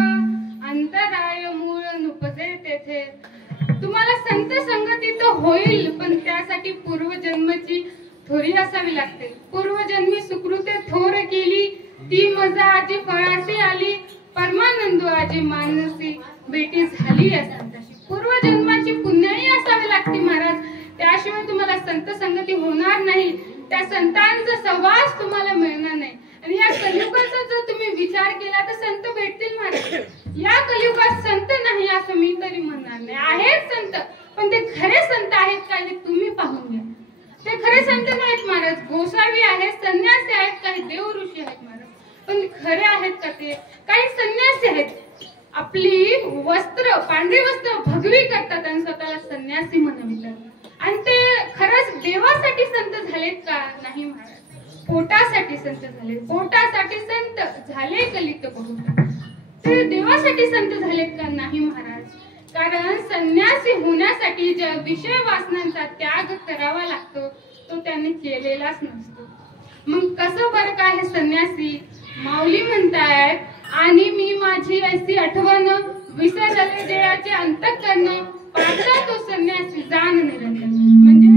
अंतराय मूळ नुपजे तेथे. तुम्हाला संत संगती तर होईल, पण त्यासाठी पूर्वजन्मची थोरी असावी लागते. पूर्वजन्मी सुकृते थोर केली, ती मजा आजी फळाशी आली. परमानंदो आजी मानसी भेटी झाली या संताशी. पूर्वजन्माची पुण्याही असावी लागते महाराज, त्याशिवाय तुम्हाला संत संगती होणार नाही. त्या संतांचा सहवास तुम्हाला मिळणार नाही. आणि या कलियुगाचा जर तुम्ही विचार केला तर संत भेटतील महाराज. या कलियुगात संत नाही असं मी तरी म्हणणार नाही. आहेत संत, पण ते खरे संत आहेत का हे तुम्ही पाहून घ्या. ते खरे संत नाहीत महाराज. गोसावी आहेत, संन्यासी आहेत, काही देव ऋषी आहेत महाराज, पण खरे आहेत का ते? काही संन्यासी आहेत, आपली वस्त्र पांढरी वस्त्र भगवी करतात आणि स्वतःला संन्यासी म्हणतात. आणि ते खरंच देवासाठी संत झालेत का? नाही महाराज. पोटासाठी संत झाले, पोटासाठी संत झाले कलित बहुत. ते देवासाठी संत झालेत का? नाही महाराज. कारण संन्यासी होण्यासाठी ज्या विषय वासनांचा त्याग करावा लागतो तो त्यांनी केलेलाच नसतो. मग कसं बरं का हे संन्यासी? माऊली म्हणतायत, आणि मी माझी अशी आठवण विसरले देयाचे अंतःकरण, पाहता तो संन्यासी जाण निरंतर. म्हणजे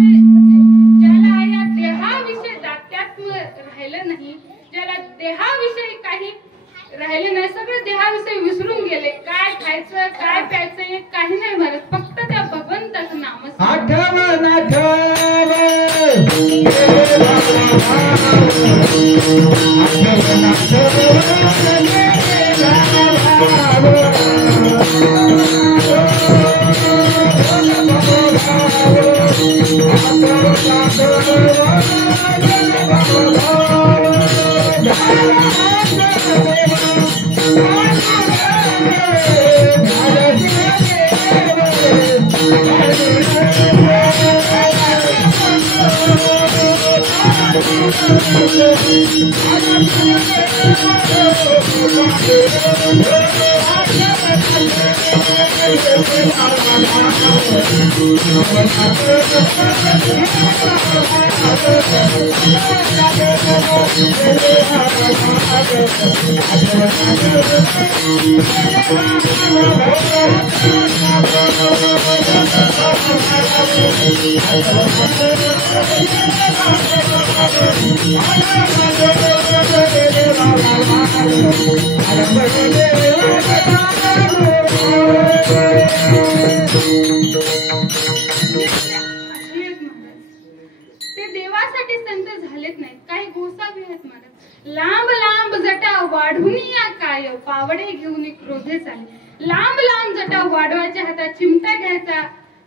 ज्याला या देहाविषयी दात्यात्म राहिलं नाही, ज्याला देहाविषयी काही राहिले नाही, सगळे देहाविषयी विसरून गेले. काय खायचं काय प्यायचं हे काही नाही भारत, फक्त त्या भगवंताचं नाम. आठवण ते देवासाठी संत झालेत नाहीत. काही गोसावी आहेत महाराज. लांब लांब जटा वाढून या काय, पावडे घेऊन क्रोधे चाले. लांब लांब जटा वाढवायच्या, हातात चिमटा घ्यायचा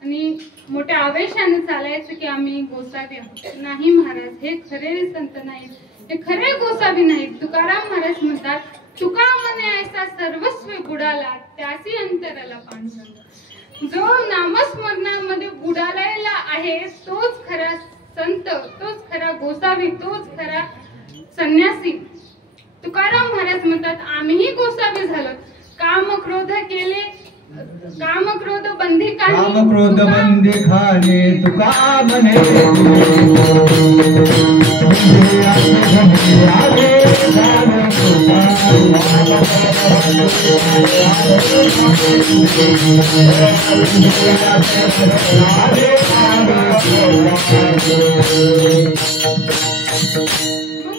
आणि मोठ्या आवेशाने चालायचं की आम्ही गोसावी आहोत. नाही महाराज, हे खरे संत नाहीत, हे खरे गोसावी नाहीत. तुकाराम महाराज म्हणतात, तुका मने ऐसा सर्वस्व बुडाला, त्यासी अंतराला पांडुरंग. जो नामस्मरणामध्ये बुडालेला आहे तोच खरा संत, तोच खरा गोसावी, तोच खरा संन्यासी. तुकाराम महाराज म्हणतात, आम्हीही गोसावी झालो. काम क्रोध केले, काम क्रोध बंदी खाली, काम क्रोध बंदी खाली, तुका म्हणे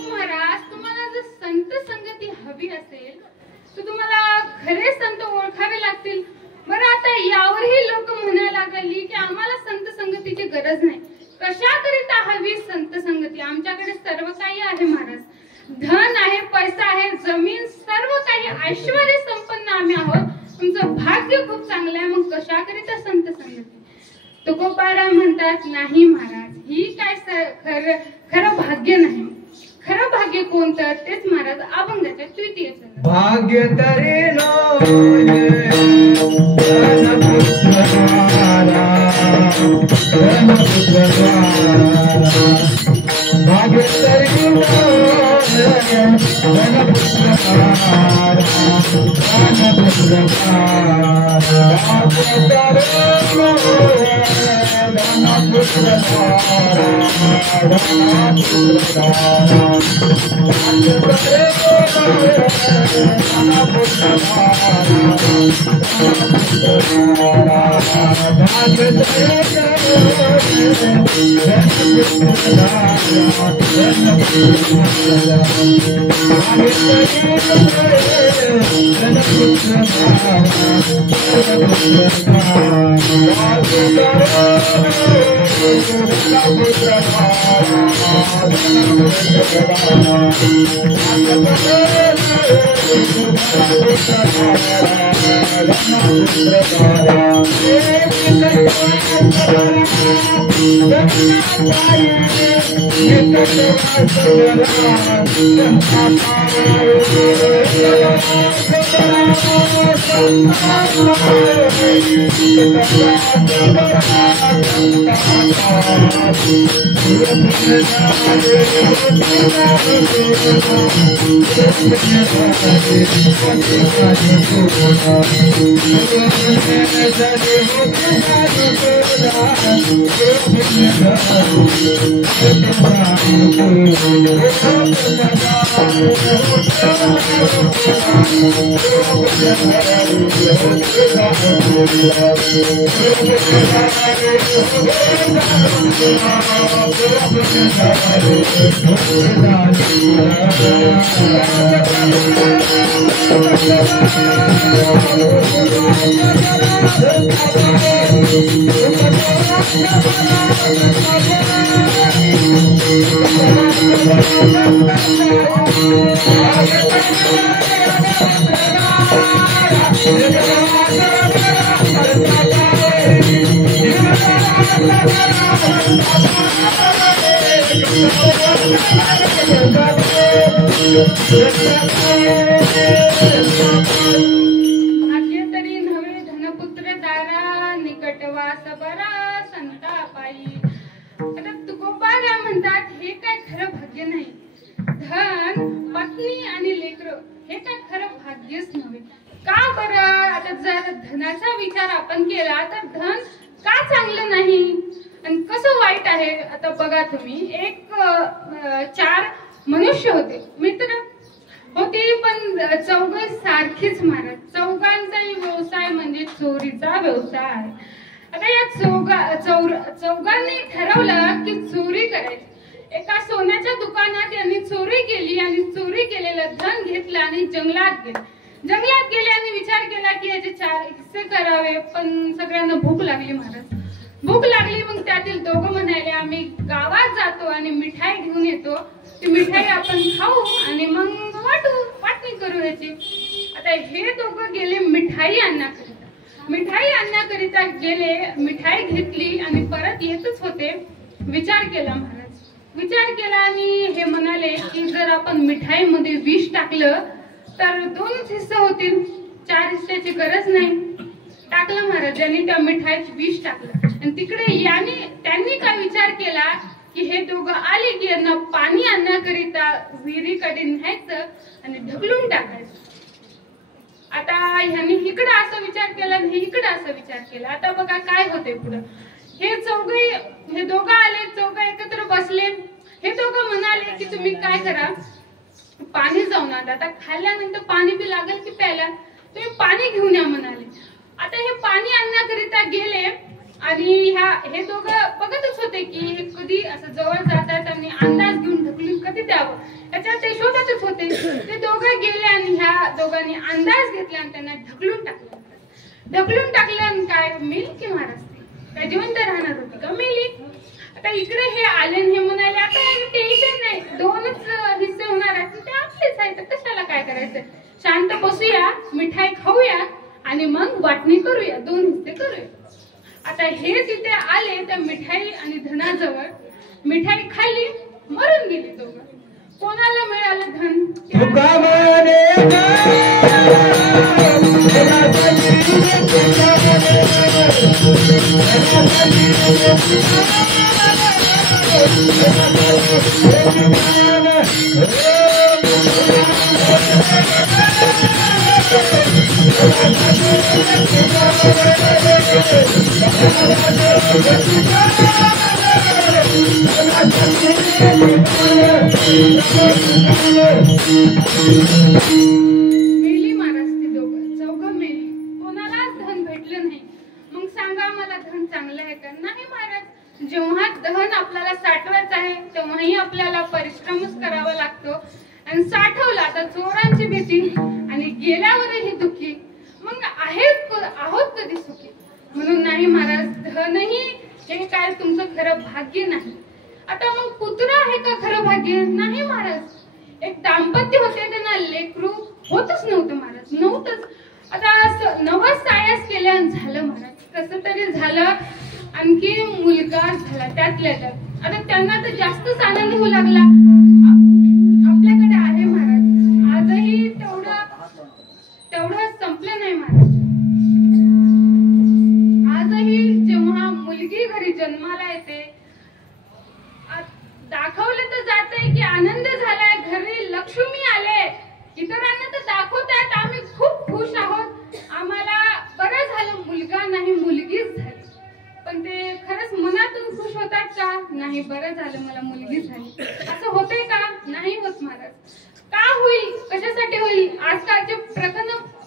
महाराज, तुम्हाला जर संत संगती हवी असेल तर तुम्हाला खरे संत ओळखावे लागतील. बरं, आता यावरही लोक म्हणायला लागली की आम्हाला संत संगतीची गरज नाही. कशाकरिता हवी संत संगती? आमच्याकडे सर्व काही आहे महाराज. धन आहे, पैसा आहे, जमीन, सर्व काही ऐश्वर्य संपन्न आम्ही आहोत. तुमचं भाग्य खूप चांगलं आहे. मग कशाकरिता संत संगती? तुकोबाराम म्हणतात, नाही महाराज, ही काय खरं भाग्य नाही. खरं भाग्य कोणतं? तेच महाराज अभंगाच्या तृतीय चरण. भाग्य तरी भाग्य तरी भाग्य तरी नव्हे धनपुत्र दारा निकटवास बरा संता पायी. आता तुकोबाराम म्हणतात, हे काय खरं भाग्य नाही. धन, पत्नी आणि लेकरं हे काय खरं भाग्यच नव्हे. का बरं? आता जर धनाचा विचार आपण केला तर धन का चांगलं नाही आणि कसं वाईट आहे? आता बघा तुम्ही, एक 4 मनुष्य होते, मित्र होते, पण चौघ सारखीच महाराज. चौघांचाही व्यवसाय म्हणजे चोरीचा व्यवसाय. आता या चौघांनी ठरवलं की चोरी करायची. एका सोन्याच्या दुकानात यांनी चोरी केली आणि चोरी केलेलं धन घेतलं आणि जंगलात गेले. जंगलात गेले आणि विचार केला की याचे 4 हिस्से करावे, पण सगळ्यांना भूक लागली महाराज. भूक लागली, मग त्यातील दोघं म्हणाले, आम्ही गावात जातो आणि मिठाई घेऊन येतो. ती मिठाई आपण खाऊ आणि मग वाटणी करू याची. आता हे दोघं गेले मिठाई आणण्याकरिता. मिठाई आणण्याकरिता गेले, मिठाई घेतली आणि परत येतच होते. विचार केला महाराज, विचार केला आणि हे म्हणाले की जर आपण मिठाईमध्ये विष टाकलं तर 2च हिस्से होतील, 4 हिस्स्याची गरज नाही. टाकलं महाराज, यांनी त्या मिठाईत विष टाकलं आणि तिकडे त्यांनी काय विचार केला की हे दोघं आले की यांना पाणी आणण्याकरिता विहिरीकडे न्यायचं आणि ढकलून टाकायचं. आता ह्यांनी इकडे असा विचार केला आणि इकडे असा विचार केला. आता बघा काय होते पुढे. हे दोघं आले, चौघं एकत्र बसले. हे दोघं म्हणाले की तुम्ही काय करा, पाणी जाऊन आणा. आता खाल्ल्यानंतर पाणी बी लागेल की प्यायला, तुम्ही पाणी घेऊन या म्हणाले. आता हे पाणी आणण्याकरिता गेले आणि हे दोघं बघतच होते की हे कधी असं जवळ जातात आणि अंदाज घेऊन ढकलून कधी द्यावं याच्यात ते शोधतच होते. ते दोघं गेले आणि ह्या दोघांनी अंदाज घेतला आणि त्यांना ढकलून टाकलं आणि काय मेली की महाराज, काय जिवंत राहणार होती का? मेली. आता इकडे हे आले आणि हे म्हणाले आता टेन्शन नाही, 2च हिस्से होणार आहेत, ते आपलेच आहेत, कशाला काय करायचंय, शांत बसूया, मिठाई खाऊया आणि मग वाटणी करूया, 2 हिस्से करूया. आता हे तिथे आले त्या मिठाई आणि धनाजवळ, मिठाई खाल्ली, मरून गेली दोघं. कोणाला मिळालं धन? तुका म्हणे मेली महाराज, ती चौघं मेली, कोणालाच धन भेटलं नाही. मग सांगा मला धन चांगलं आहे का? नाही महाराज, जेव्हा धन आपल्याला साठवायचं आहे तेव्हाही आपल्याला परिश्रमच करावा लागतो. आणि साठवला तर चोरांची भीती आणि गेल्यावरही दुःखी, मग आहोत कधी सुखी? म्हणून नाही महाराज, धनही हे काय तुमचं खरं भाग्य नाही. आता मग पुत्र आहे का खरं भाग्य? नाही महाराज. एक दाम्पत्य होते, त्यांना लेकरू होतच नव्हतं महाराज, नव्हतंच. आता नवस सायास केल्यानं झालं महाराज, कसं तरी झालं, आणखी मुलगा झाला त्यातल्या त्यात. आता त्यांना तर जास्तच आनंद होऊ लागला. आपल्याकडे आहे महाराज, आजही तेवढं संपलं नाही महाराज. आजही जेव्हा मुलगी घरी जन्माला येते, दाखवलं तर जातंय की आनंद झालाय, घरी लक्ष्मी आले, इतरांना तर दाखवतायत आम्ही खूप खुश आहोत, आम्हाला बरं झालं, मुलगा नाही मुलगीच झाली. पण ते खरंच मनातून खुश होतात का? नाही, बरं झालं मला मुलगी झाली, असं होतंय का? नाही होत महाराज. का होईल? कशासाठी होईल? आजकालचे प्रकरण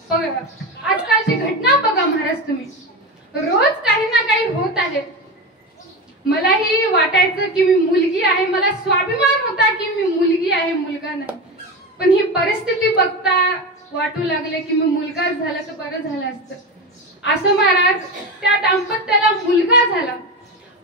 बघा, आजकालची घटना बघा महाराज तुम्ही, रोज काही ना काही होत आहे. मलाही वाटायचं की मी मुलगी आहे, मला स्वाभिमान होता की मी मुलगी आहे, मुलगा नाही. पण ही परिस्थिती बघता वाटू लागले की मी मुलगाच झाला तर बरं झालं असतं. असं महाराज, त्या दाम्पत्याला मुलगा झाला,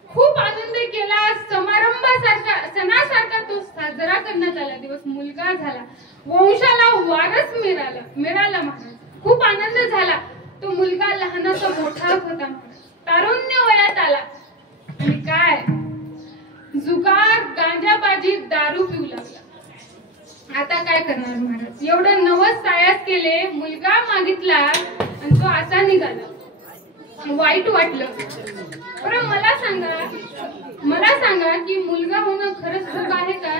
खूप आनंद केला, समारंभासारखा सणासारखा तो साजरा करण्यात आला दिवस. मुलगा झाला, वंशाला वारस मिळाला महाराज, खूप आनंद झाला. तो मुलगा लहानाचा मोठा होता महाराज, तारुण्य वयात आला आणि काय जुगार, गांजाबाजी, दारू पिऊ लागला. आता काय करणार महाराज? एवढं नवस सायास केले, मुलगा मागितला आणि तो असा निघाला. वाईट वाटलं. बरं मला सांगा की मुलगा होणं खरंच सुख आहे का?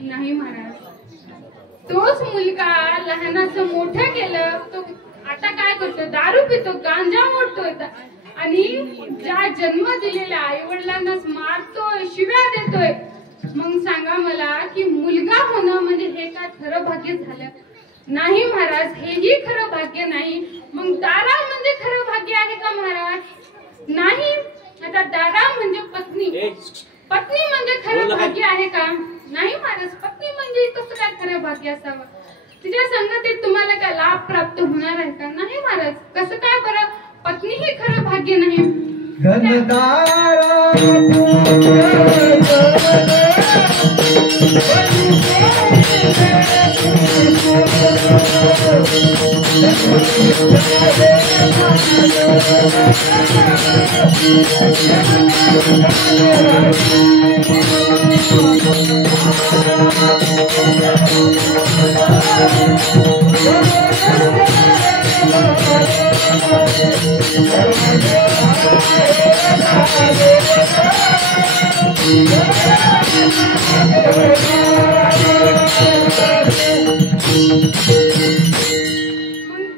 नाही महाराज. तोच मुलगा लहानाचं मोठं केलं, तो आता काय करतो? दारू पितो, गांजा ओढतोय आणि ज्या जन्म दिलेल्या आई वडिलांनाच मारतोय, शिव्या देतोय. मग सांगा मला की मुलगा होणं म्हणजे हे काय खरं भाग्य झालं? नाही महाराज, हेही खरं भाग्य नाही. मग दारा म्हणजे खरं भाग्य आहे का महाराज? नाही. आता दारा म्हणजे पत्नी म्हणजे खरं भाग्य आहे का? नाही महाराज. पत्नी म्हणजे कसं काय खरं भाग्य असावं? तिच्या संगतीत तुम्हाला काय लाभ प्राप्त होणार आहे का? नाही महाराज. कसं काय बरं? पत्नी ही खरं भाग्य नाही.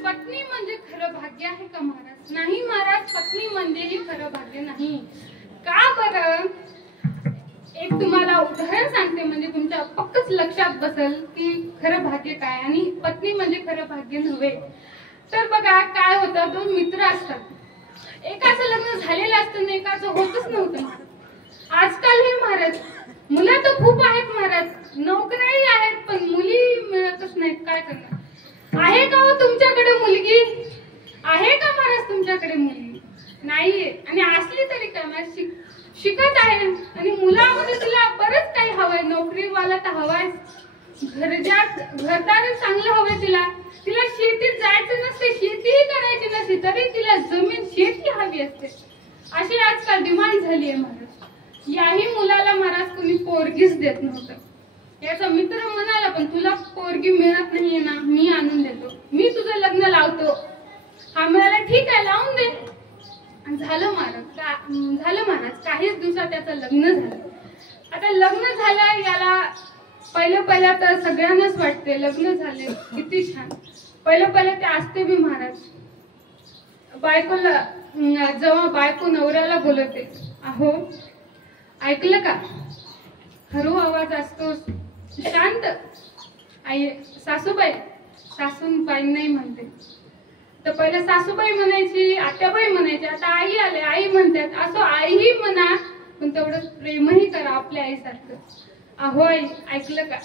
पत्नी म्हणजे खरं भाग्य आहे का महाराज? नाही महाराज, पत्नी म्हणजेही खरं भाग्य नाही. का बरं? एक तुम्हाला उदाहरण सांगते, म्हणजे तुमच्या पक्कच लक्षात बसेल की खरं भाग्य काय आणि पत्नी म्हणजे खरं भाग्य नव्हे. तर बघा काय होतं, 2 मित्र असतात, एकाचं लग्न झालेलं असतं आणि एकाचं होतच नव्हतं महाराज. आजकाल हे महाराज मुलं तर खूप आहेत महाराज, नोकऱ्याही आहेत, पण मुली मिळतच नाहीत. काय करणार? आहे का हो तुमच्याकडे मुलगी? आहे का महाराज तुमच्याकडे मुलगी? नाहीये. आणि असली तरी काय, शिकत आहे आणि मुलामध्ये तिला बरंच काही हवंय. नोकरीवाला तर हवाय, घरदार चांगलं हवंय तिला. तिला शेतीत जायचं नसते, शेतीही करायची नसते, तरी तिला जमीन शेती हवी असते. अशी आजकाल डिमांड झाली आहे महाराज. याही मुलाला महाराज कोणी पोरगीच देत नव्हतं. याचा मित्र म्हणाला, पण तुला पोरगी मिळत नाहीये ना, मी आणून देतो, मी तुझं लग्न लावतो. हा म्हणाला ठीक आहे, लावून दे. झालं महाराज. काहीच दिवसात त्याचं लग्न झालं. आता लग्न झालं, याला पहिलं तर सगळ्यांनाच वाटते लग्न झाले किती छान. पहिलं ते असते बी महाराज. बायकोला जेव्हा बायको नवऱ्याला बोलवते, अहो ऐकलं का, हळू आवाज असतो, शांत. आई सासूबाई नाही म्हणते. तर पहिले सासूबाई म्हणायची, आत्याबाई म्हणायची, आता आई आले, आई म्हणतात. असं आईही म्हणा, पण तेवढं प्रेमही करा आपल्या आईसारखं. अहो आई ऐकलं का,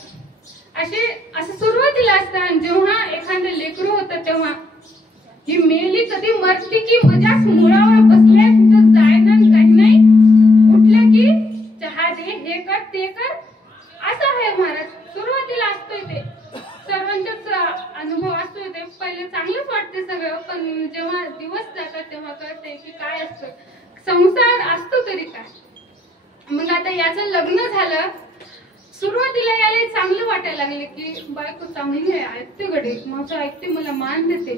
असं सुरुवातीला असतं. जेव्हा एखादं लेकरू होतं तेव्हा ही मेली कधी मरती की मजाच मुळावर बसल्या, कुठं जायना काही नाही, उठलं की चहा दे, हे कर ते कर, असं आहे महाराज. सुरुवातीला असतोय ते, सर्वांचाच अनुभव असतोय ते. पहिले चांगलंच वाटते सगळं, पण जेव्हा दिवस जातात तेव्हा कळते की काय असतं, संसार असतो तरी काय. मग आता याचं लग्न झालं. सुरुवातीला याला चांगलं वाटायला लागले की बायको चांगली आहे, ऐकते गडे माझं, ऐकते, मला मान देते,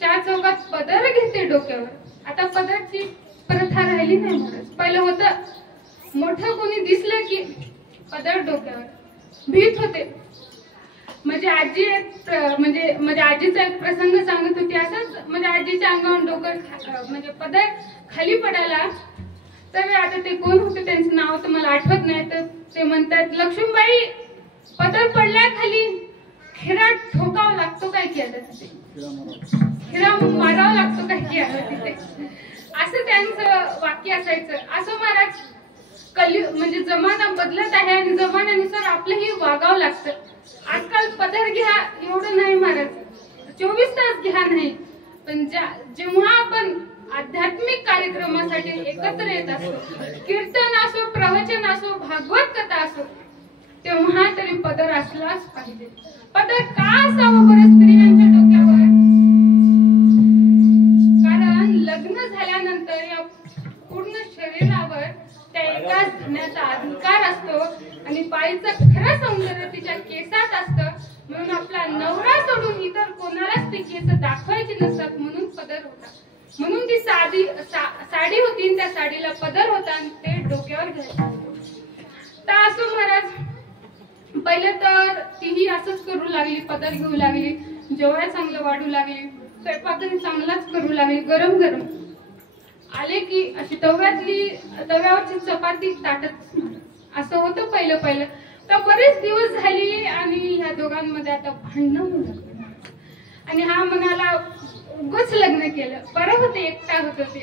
4 चौकात पदर घेते डोक्यावर. आता पदरची प्रथा राहिली नाही महाराज. पहिलं होतं मोठं कोणी दिसलं की पदर डोक्यावर, भीत होते. माझ्या आजीचा एक प्रसंग सांगत होती. असंच माझ्या आजीच्या अंगावर डोकं म्हणजे पदर खाली पडायला. तर आता ते कोण होते त्यांचं नाव तर मला आठवत नाही. तर ते म्हणतात, लक्ष्मीबाई पदर पडलाय खाली, खिरा ठोकावा लागतो काय केलं तिथे, खिरा मारावा लागतो काय केलं तिथे, असं त्यांचं वाक्य असायचं. असं महाराज म्हणजे जमाना बदलत आहे आणि जमान्यानुसार आपलंही वागावं लागतं. आजकाल पदर घ्या एवढं नाही महाराज, 24 तास घ्या नाही, पण जेव्हा आपण आध्यात्मिक कार्यक्रमासाठी एकत्र येत असतो, कीर्तन असो, प्रवचन असो, भागवत कथा असो, तेव्हा तरी पदर असलाच पाहिजे. पदर का असावं बरं स्त्रियांच्या डोक्यावर? कारण लग्न झाल्यानंतर या पूर्ण शरीरावर त्या एकाच धन्याचा अधिकार असतो आणि बाईचं खरं सौंदर्य तिच्या केसात असतं. म्हणून आपला नवरा सोडून इतर कोणालाच ती केस दाखवायची नसतात, म्हणून पदर होता. म्हणून ती साडी होती, त्या साडीला पदर होता आणि ते डोक्यावर घ्यायचं. तर असो महाराज, पहिलं तर तीही असंच करू लागली, पदर घेऊ लागली, जेवढ्या चांगलं वाढू लागली, स्वयंपाकही चांगलाच करू लागली. गरम गरम आले की अशी तव्यावरची चपाती ताटत, असं होतं पहिलं. तर बरेच दिवस झाली आणि ह्या दोघांमध्ये आता भांडणं होऊ लागली. आणि हा म्हणाला, उगाच लग्न केलं, बरं होतं एकटा होतं ते,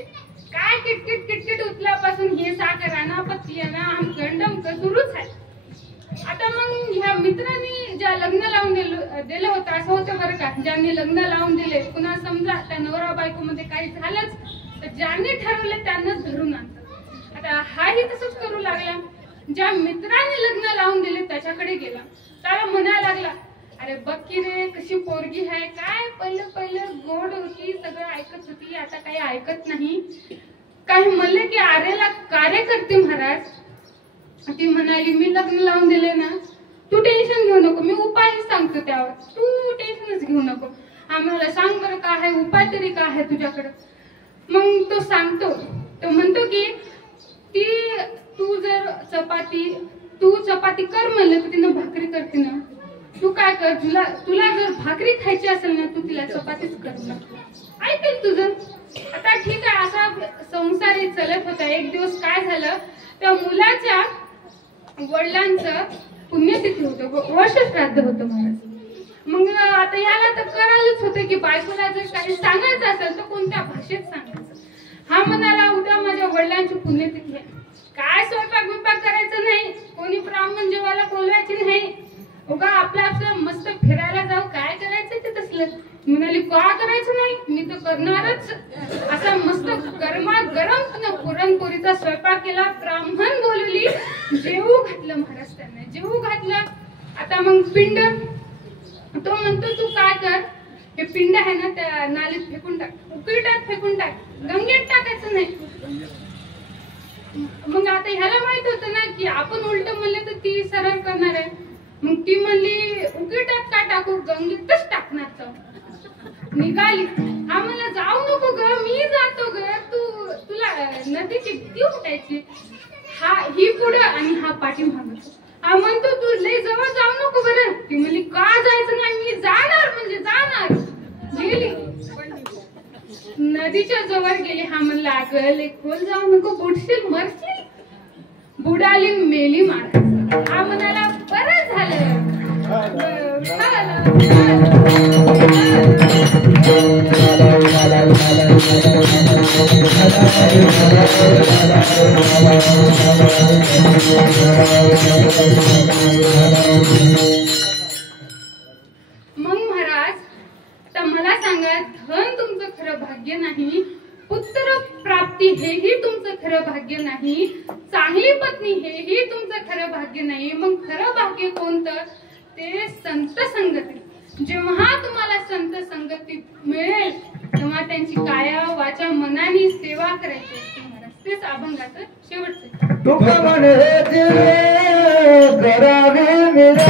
काय किटकिट उचल्यापासून हे साखर आणा, पत्ती आणा, गंडम सुरूच आहे. आता मग ह्या मित्रांनी ज्या लग्न लावून दिलं होतं, असं होतं बरं का, ज्यांनी लग्न लावून दिले, पुन्हा समजा त्या नवरा बायको मध्ये काही झालंच तर ज्यांनी ठरवलं त्यांनाच धरून आणतात. आता हाही तसंच करू लागला. ज्या मित्राने लग्न लावून दिले त्याच्याकडे गेला, त्याला म्हणायला लागला, अरे बघ की रे कशी पोरगी आहे, काय पहिलं गोड होती, सगळं ऐकत होती, आता काही ऐकत नाही. काही म्हणले की आरेला कार्य करते महाराज. ती म्हणाली, मी लग्न लावून दिले ना, तू टेन्शन घेऊ नको, मी उपाय सांगतो त्यावर, तू टेन्शनच घेऊ नको. आम्हाला सांग बरं काय आहे उपाय, तरी काय आहे तुझ्याकडे. मग तो सांगतो, तो म्हणतो की तू चपाती कर म्हणलं तर तिनं भाकरी करते ना, तू काय कर, तुला जर भाकरी खायची असेल ना, तू तिला चपातीच कर ना, ऐकेल तुझं. आता ठीक आहे, असा संसार चालत होता. एक दिवस काय झालं, त्या मुलाच्या वडिलांचं पुण्यतिथी होतं, वर्षश्राद्ध होतं महाराज. मग आता याला तर करायलाच होतं की बायकोला जर काही सांगायचं असेल तर कोणत्या भाषेत सांगायचं. हा म्हणाला, उद्या माझ्या वडिलांची पुण्यतिथी आहे, काय स्वयंपाक बिपाक करायचं नाही, कोणी ब्राह्मण जेवायला बोलवायची नाही, उगा आपलं मस्त फिरायला जाऊ, काय करायचं ते तसलं. म्हणाली, का करायचं नाही, मी तर करणारच. असा मस्त गरम गरमागरम पुरणपोळीचा स्वयंपाक केला, ब्राह्मण बोलवली, जेवू घातलं महाराज त्यांना, जेवू घातलं. आता मग पिंड, तो म्हणतो तू काय कर, हे पिंड आहे ना त्या नालीत फेकून टाक, उकळीटात फेकून टाक, गंगेत टाकायचं नाही. मग आता ह्याला माहित होतं ना की आपण उलट म्हणले तर ती सरळ करणार आहे. मग ती म्हणली उकळीटात का टाकू, गंगेतच टाकणार. निघाली. हा मला जाऊ नको ग, मी जातो ग, तुला नदीची भीती उठायची. हा ही पुढं आणि हा पाठीमागं. हा म्हणतो तू लय जवळ जाऊ नको बरं. ती म्हणली का जायचं नाही, मी जाणार म्हणजे जाणार. गेली नदीच्या जवळ गेली. हा म्हणला अगं लय खोल जाऊ नको, बुडशील मरशील. बुडाली मेली महाराज. हा म्हणाला बरं झालं. मग महाराज तर मला सांगा, धन तुमचं खरं भाग्य नाही, पुत्र प्राप्ती हेही तुमचं खरं भाग्य नाही, चांगली पत्नी हेही तुमचं खरं भाग्य नाही. मग खरं भाग्य कोणतं? ते संत संगती. जेव्हा तुम्हाला संत संगती मिळेल तेव्हा त्यांची काया वाचा मनाने सेवा करायची असते महाराज. तेच अभंगाचं शेवटचं. तुका म्हणे करावे मेरा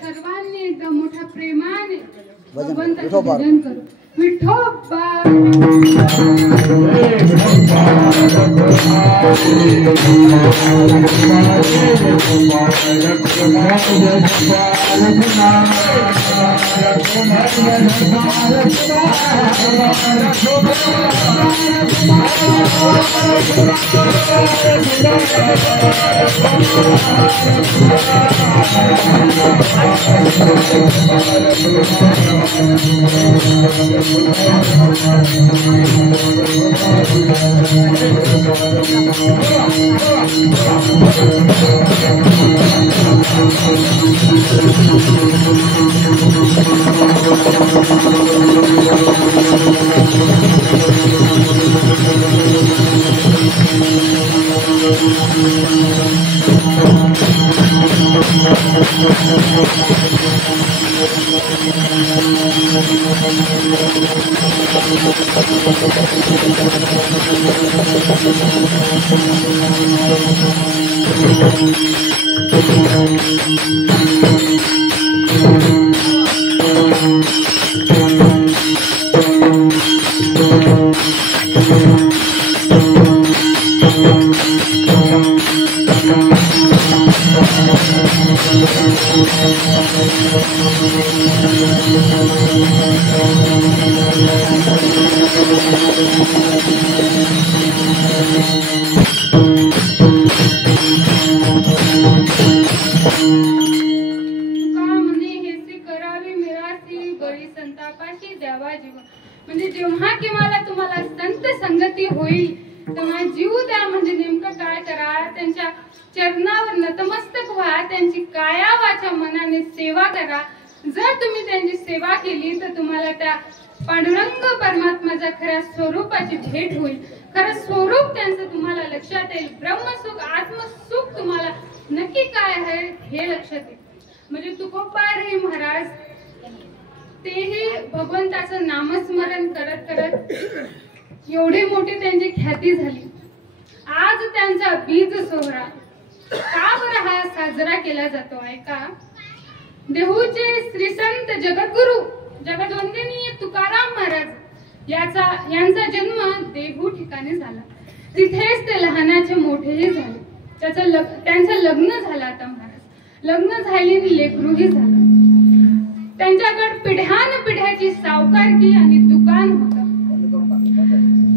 सर्वांनी एकदा मोठ्या प्रेमाने भगवंताचं भजन करू. विठोबा म्हणजे जेव्हा की मला तुम्हाला संत संगती होईल तेव्हा जीव द्या. म्हणजे नेमकं काय करा, त्यांच्या चरणावर नतमस्तक व्हा, त्यांची काया वाचा मनाने सेवा करा. जर तुम्ही त्यांची सेवा केली तर तुम्हाला त्या पांडुरंग परमात्म्याच्या खऱ्या स्वरूपाची भेट होईल. खरं स्वरूप त्यांचं तुम्हाला लक्षात येईल. ब्रह्मसुख आत्मसुख तुम्हाला नक्की काय आहे हे लक्षात येईल. म्हणजे तुकोबाराय महाराज तेही भगवंताचं नामस्मरण करत करत एवढी मोठी त्यांची ख्याती झाली. आज त्यांचा बीज सोहळा का बरं हा साजरा केला जातो ऐका. देहूचे श्री संत जगद्गुरु जगदवंदनीय तुकाराम महाराज यांचा जन्म देहू ठिकाणी झाला. तिथेच ते लहानाचे मोठेही झाले. त्यांचं लग्न झालं. आता महाराज लग्न झाली, लेकरूही झालं. त्यांच्याकडे पिढ्यानपिढ्याची सावकारकी आणि दुकान होतं.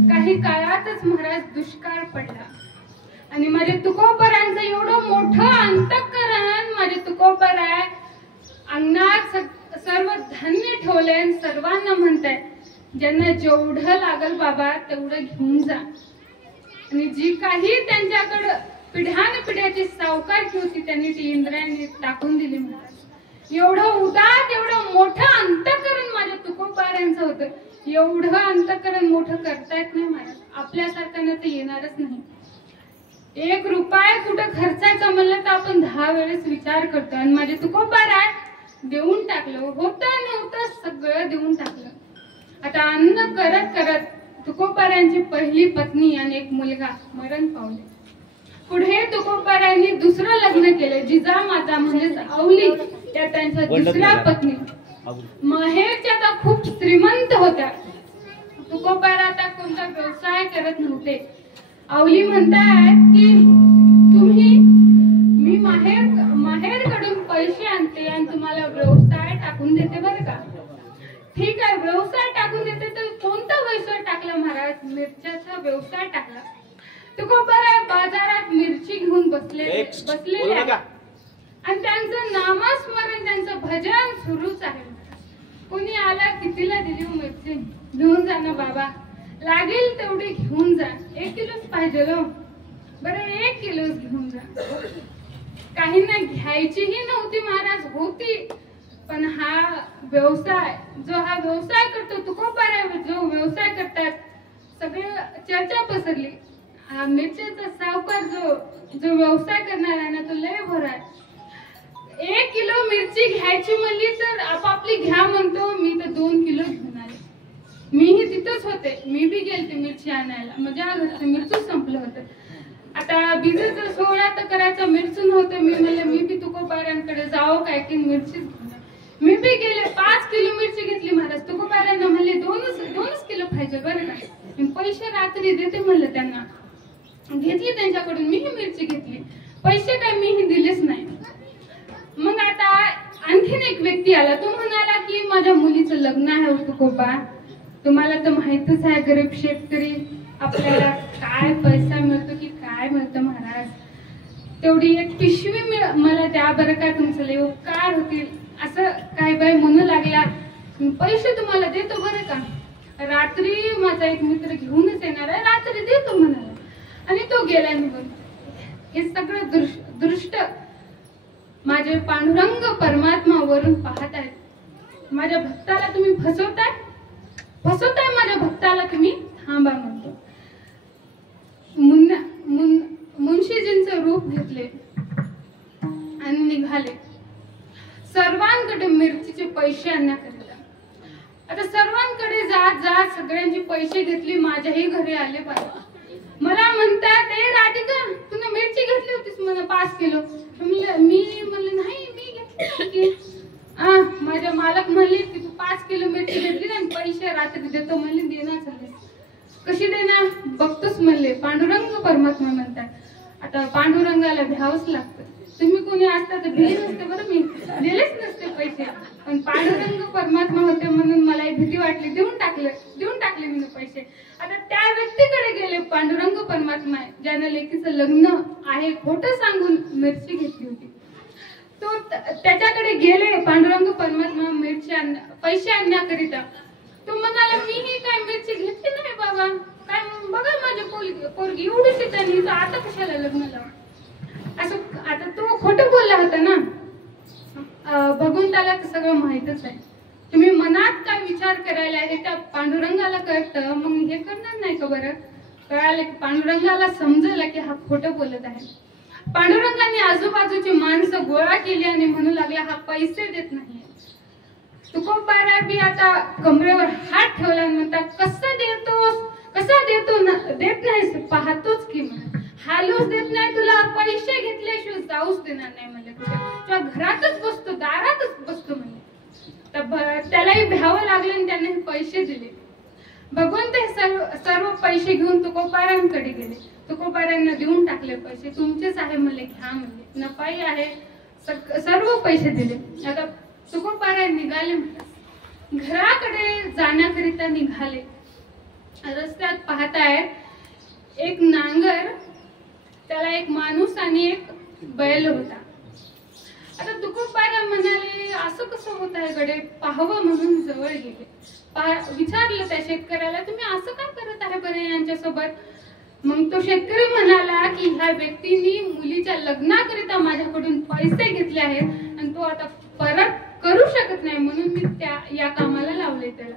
काही काळातच महाराज दुष्काळ पडला आणि माझे तुकोबरांचं एवढं मोठं अंतःकरण, माझे तुकोबराय अंगणात सर्व धान्य ठेवले. सर्वांना म्हणताय ज्यांना जेवढं लागल बाबा तेवढं घेऊन जा. आणि जी काही त्यांच्याकडे पिढ्यानपिढ्याची सावकारकी होती त्यांनी ती इंद्रायणी टाकून दिली. महाराज एवढं उदात एवढं मोठं अंतःकरण माझ्या तुकोबारांचं होतं. एवढं अंतःकरण मोठं करता येत नाही महाराज. आपल्यासारख्यांना ते येणारच नाही. 1 रुपया कुठं खर्चायचा म्हणलं तर आपण 10 वेळेस विचार करतो. आणि माझे तुकोबाराय देऊन टाकलं. होतं नव्हतं सगळं देऊन टाकलं. आता अन्न करत करत तुकोबारांची पहिली पत्नी आणि एक मुलगा मरण पावले. पुढे तुकोबारायांनी दुसरं लग्न केलं. जिजामाता म्हणजेच आवली त्या त्यांच्या दुसऱ्या पत्नी माहेरच्या त्या खूप श्रीमंत होत्या. तुकोबारा आता कोणता व्यवसाय करत नव्हते. आवली म्हणतात की मी माहेरकडून पैसे आणते आणि तुम्हाला व्यवसाय टाकून देते बरं का. ठीक आहे, व्यवसाय टाकून देते. तर कोणता व्यवसाय टाकला महाराज? मिरच्याचा व्यवसाय टाकला. तुकोबारा बाजारात मिरची घेऊन बसलेले आणि त्यांचं नामस्मरण, त्यांचं भजन सुरूच आहे. कोणी आला, कितीला दिली मिरची? घेऊन जा ना बाबा, लागेल तेवढी घेऊन जा. 1 किलोच पाहिजे लो. बरं 1 किलोच घेऊन जा. काहींना घ्यायचीही नव्हती महाराज, होती. पण हा व्यवसाय करतो तुकोबारा, जो व्यवसाय करतात, सगळे चर्चा पसरली. हा मिरच्याचा सावकार जो व्यवसाय करणार आहे ना, तो लय भर आहे. 1 किलो मिरची घ्यायची म्हणली तर आपापली घ्या म्हणतो. मी तर 2 किलो घेऊन आले. मीही तिथंच होते. मी बी गेलते मिरची आणायला. माझ्या घरचं मिरची संपलं होतं. आता बीजेचा सोहळा तर करायचा, मिरची नव्हतं. मी म्हणलं मी बी तुकोबारांकडे जावं काय की मिरची. मी बी गेले, 5 किलो मिरची घेतली महाराज. तुकोबारांना म्हणले 2 किलो पाहिजे बरं का. पैसे रात्री देते म्हणलं त्यांना. घेतली त्यांच्याकडून, मीही मिरची घेतली. पैसे काय मीही दिलेच नाही. मग आता आणखीन एक व्यक्ती आला. तो म्हणाला की माझ्या मुलीचं लग्न आहे तुकोबा. तुम्हाला तर माहितच आहे, गरीब शेतकरी, आपल्याला काय पैसा मिळतो की काय मिळतं महाराज. तेवढी एक पिशवी मला द्या बरं का, तुमचं लय उपकार होतील. असं काय बाई म्हणू लागला. पैसे तुम्हाला देतो बरं का. रात्री माझा एक मित्र घेऊनच येणार आहे, रात्री देतो म्हणाला. आणि तो गेला निघून. हे सगळं दृष्ट माझे पांडुरंग परमात्मा वरून पाहत आहेत. माझ्या भक्ताला तुम्ही फसवताय माझ्या भक्ताला तुम्ही. थांबा म्हणतो. मुन्शीजींचं रूप घेतले आणि निघाले सर्वांकडे मिरचीचे पैसे आणण्याकरिता. आता सर्वांकडे जात सगळ्यांची पैसे घेतली. माझ्याही घरी आले बाबा. मला म्हणतात, ए राधिका, तुला मिरची घेतली होतीस म्हणा 5 किलो. मी म्हणलं नाही, मी घेतली. माझ्या मालक म्हणले की तू 5 किलो मिरची घेतली आणि पैसे रात्री देतो म्हणले. देणार चालले. कशी देणार बघतोच म्हणले. पांडुरंग परमात्मा म्हणतात. आता पांडुरंगाला भ्यावंच लागतं. तुम्ही कोणी असता तर भिले नसते बरं, मी दिलेच नसते पैसे. पण पांडुरंग परमात्मा होते म्हणून मला भीती वाटली. देऊन टाकले मी पैसे. आता त्या व्यक्तीकडे गेले. पांडुरंग परमात्मा ज्यानं लेकीचं लग्न आहे खोटं सांगून मिरची घेतली होती, तो त्याच्याकडे गेले. पांडुरंग परमात्मा पैसे आणण्याकरिता. तो म्हणाला मीही काय मिरची घेतली नाही बाबा. काय बघा माझी पोरगी एवढीशी त्यांनी, आता कशाला लग्न लाव असं. आता तो खोटं बोलला होता ना. भगवंताला तर सगळं माहितच आहे. तुम्ही मनात काय विचार करायला हे त्या पांडुरंगाला कळतं. मग हे करणार नाही का बरं? कळालं की पांडुरंगाला समजलं की हा खोटं बोलत आहे. पांडुरंगाने आजूबाजूची माणसं गोळा केली आणि म्हणू लागला हा पैसे देत नाही. तुकोबारा बी आता कमरेवर हात ठेवला आणि म्हणतात, कसा देतो देत नाही पाहतोच की. हालूच देत नाही तुला. पैसे घेतल्याशिवाय जाऊच देणार नाही म्हणले. तुझ्या घरातच बसतो, दारातच बसतो म्हणले. त्यालाही भ्यावं लागलं आणि त्याने पैसे दिले. भगवंत हे सर्व पैसे घेऊन तुकोबारांकडे गेले. तुकोबारांना देऊन टाकले पैसे. तुमचेच आहे म्हणले, घ्या म्हणले. नफाई आहे. सर्व पैसे दिले. आता तुकोबारा निघाले. घराकडे जाण्याकरिता निघाले. रस्त्यात पाहतायत एक नांगर, त्याला एक माणूस आणि एक बैल होता. आता तुकोबारा म्हणाले असं कसं होत आहे गडे, पाहावं म्हणून जवळ गेले. विचारलं त्या शेतकऱ्याला, तुम्ही असं काय करत आहे बरे यांच्यासोबत? मग तो शेतकरी म्हणाला की ह्या व्यक्तीने मुलीच्या लग्नाकरिता माझ्याकडून पैसे घेतले आहेत आणि तो आता परत करू शकत नाही म्हणून मी या कामाला लावले त्याला.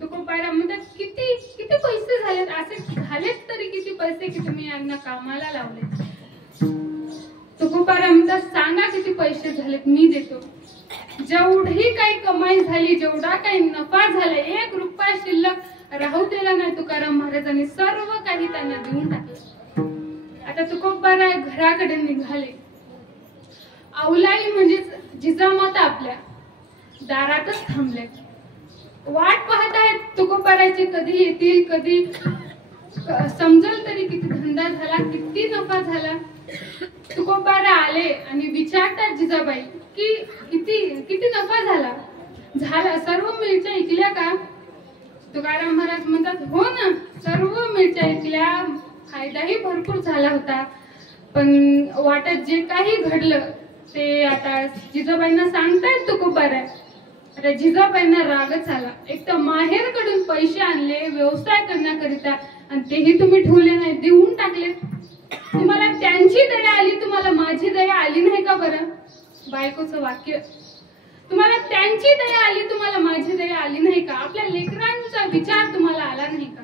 तुकोबारा म्हणतात, किती पैसे झालेत? असे झालेत तरी किती पैसे की तुम्ही यांना कामाला लावले? तुकोबारा म्हणतात, सांगा किती पैसे झालेत, मी देतो. जेवढी काही कमाई झाली, जेवढा काही नफा झाला, 1 रुपया शिल्लक राहू दिला नाही तुकाराम महाराजांनी. सर्व काही त्यांना देऊन टाकलं. आता तुकोबाराय घराकडे निघाले. औलाई म्हणजेच जिजामाता आपल्या दारातच थांबले. वाट पाहत आहेत तुकोबारायचे, कधी येतील, कधी समजल तरी किती धंदा झाला, किती नफा झाला. तुकोबारा आले आणि विचारतात जिजाबाई की किती नफा झाला, सर्व मिरच्या ऐकल्या का? तुकाराम महाराज म्हणतात, हो ना, सर्व मिरच्या ऐकल्या, फायदाही भरपूर झाला होता. पण वाटत जे काही घडलं ते आता जिजाबाईंना सांगतायत तुकोबारा. आता जिजाबाईंना रागच आला. एक तर माहेरकडून पैसे आणले व्यवसाय करण्याकरिता आणि तेही तुम्ही ठेवले नाही, देऊन टाकले. तुम्हाला त्यांची दया आली, तुम्हाला माझी दया आली नाही का बरं? बायकोचं वाक्य. तुम्हाला त्यांची दया आली, तुम्हाला माझी दया आली नाही का? आपल्या लेकरांचा विचार तुम्हाला आला नाही का?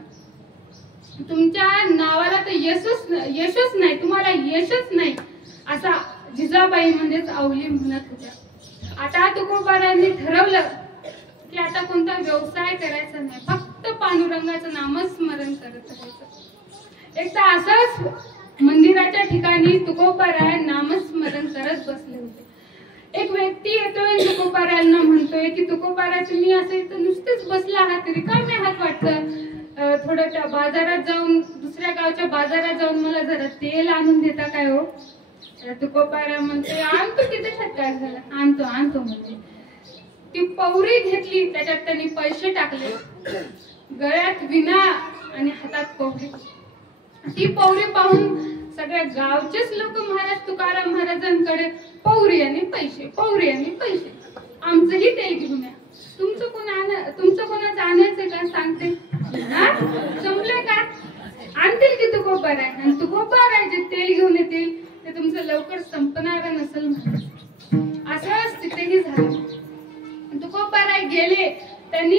तुमच्या नावाला तर यशच नाही, तुम्हाला यशच नाही, असा जिजाबाई म्हणजेच औली म्हणत होत्या. आता तुकोबारांनी ठरवलं की आता कोणता व्यवसाय करायचा नाही, फक्त पांडुरंगाचं नामस्मरण करत राहायचं. एक तर असंच मंदिराच्या ठिकाणी तुकोबाराय नामस्मरण करत बसले होते. एक व्यक्ती येतोय, तुकोबारायांना म्हणतोय की तुकोबारा तुम्ही असं इथं नुसतेच बसला आहात, रिकामे आहात वाटतं, थोडं त्या बाजारात जाऊन, दुसऱ्या गावच्या बाजारात जाऊन मला जरा तेल आणून देता काय हो? तुकोबारा म्हणते, आणतो, किती काय झालं, आणतो म्हणजे. ती पौरी घेतली, त्याच्यात त्यांनी पैसे टाकले, गळ्यात विना आणि हातात पौरी. ती पौरी पाहून सगळ्या गावचेच लोक महाराज तुकाराम महाराजांकडे, पौरी आणि पैसे, पौरी आणि पैसे, आमचंही तेल घेऊन या. तुमचं कोणाचं आणायचं का सांगते? जमले का? आणतील की तुकोबाराय, आणि तुकोबाराय जे तेल घेऊन येतील ते तुमचं लवकर संपणार नसेल. असंच तिथेही झालं. तुकोबाराय गेले, त्यांनी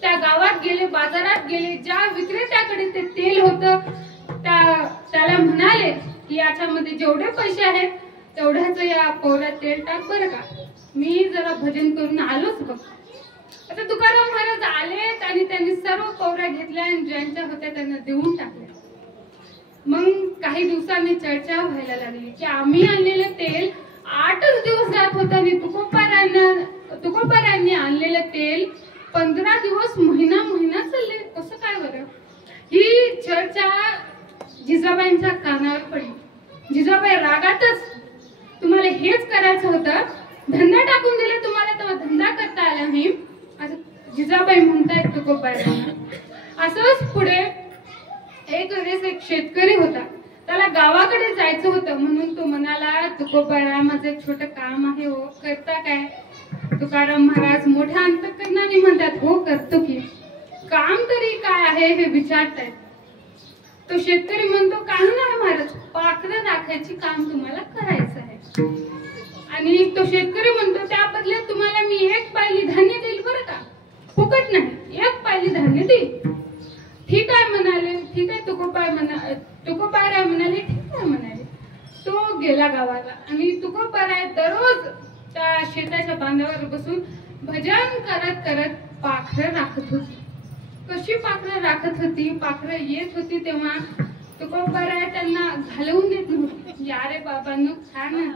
त्या गावात गेले, बाजारात गेले, ज्या विक्रेत्याकडे ते तेल होतं त्याला म्हणाले की याच्यामध्ये जेवढे पैसे आहेत तेवढ्याच या पौऱ्यात तेल टाक बरं का, मी जरा भजन करून आलोच बघ. आता तुकाराम महाराज आले आणि त्यांनी सर्व पौऱ्या घेतल्या आणि ज्यांच्या होत्या त्यांना देऊन टाकल्या. मग काही दिवसांनी चर्चा व्हायला लागली की आम्ही आणलेलं तेल 8च दिवस जात होतं आणि तुकोबारांनी आणलेलं तेल 15 दिवस, महिना चालले, कसं काय बरं? ही चर्चा जिजाबाईंच्या कानावर पडली. जिजाबाई रागातच, तुम्हाला हेच करायचं होतं, धंदा टाकून दिला तुम्हाला, तेव्हा धंदा करता आला नाही, असं जिजाबाई म्हणतायत तुकोबारांना. असंच पुढे एक वेळेस एक शेतकरी होता, त्याला गावाकडे जायचं होतं, म्हणून तो म्हणाला, तुकोबारा माझं एक छोटं काम आहे हो, करता काय? तुकाराम महाराज मोठ्या अंतःकरणाने म्हणतात, हो करतो की. काम तरी काय आहे हे विचारतायत. तो शेतकरी म्हणतो, काही नाही महाराज, पाखरं राखायची काम तुम्हाला करायचं आहे. आणि तो शेतकरी म्हणतो, त्या बदल्यात तुम्हाला मी 1 पायली धान्य देईल बरं का, फुकट नाही, 1 पायली धान्य देईल. ठीक आहे म्हणाले, ठीक आहे. तुकोबारा म्हणाले, ठीक आहे म्हणाले. तो गेला गावाला आणि तुकोबारा दररोज त्या शेताच्या बांधावर बसून भजन करत करत पाखरं राखत होती. कशी पाखरं राखत होती? पाखरं येत होती तेव्हा तुकोबारा त्यांना घालवून देत नव्हती. या रे बाबांनो, खा ना.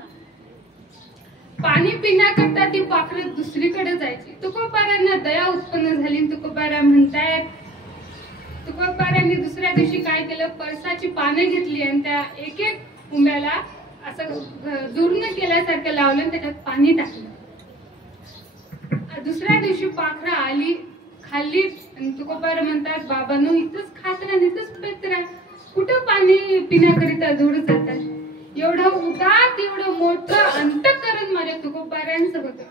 पाणी पिण्याकरता ती पाखरं दुसरीकडे जायची. तुकोबारांना दया उत्पन्न झाली. तुकोबारा म्हणतायत, तुकोबारांनी दुसऱ्या दिवशी काय केलं, पळसाची पाने घेतली आणि त्या एक उंब्याला असं दूरनं केल्यासारखं लावलं आणि त्याच्यात पाणी टाकलं. दुसऱ्या दिवशी पाखरं आली, खाल्ली आणि तुकोबारा म्हणतात, बाबांनो इथंच खात राहा, इथंच पेत राहा, कुठं पाणी पिण्याकरिता दूर जातात? एवढं उदात, एवढं मोठं अंतःकरण माझ्या तुकोबारांचं होतं.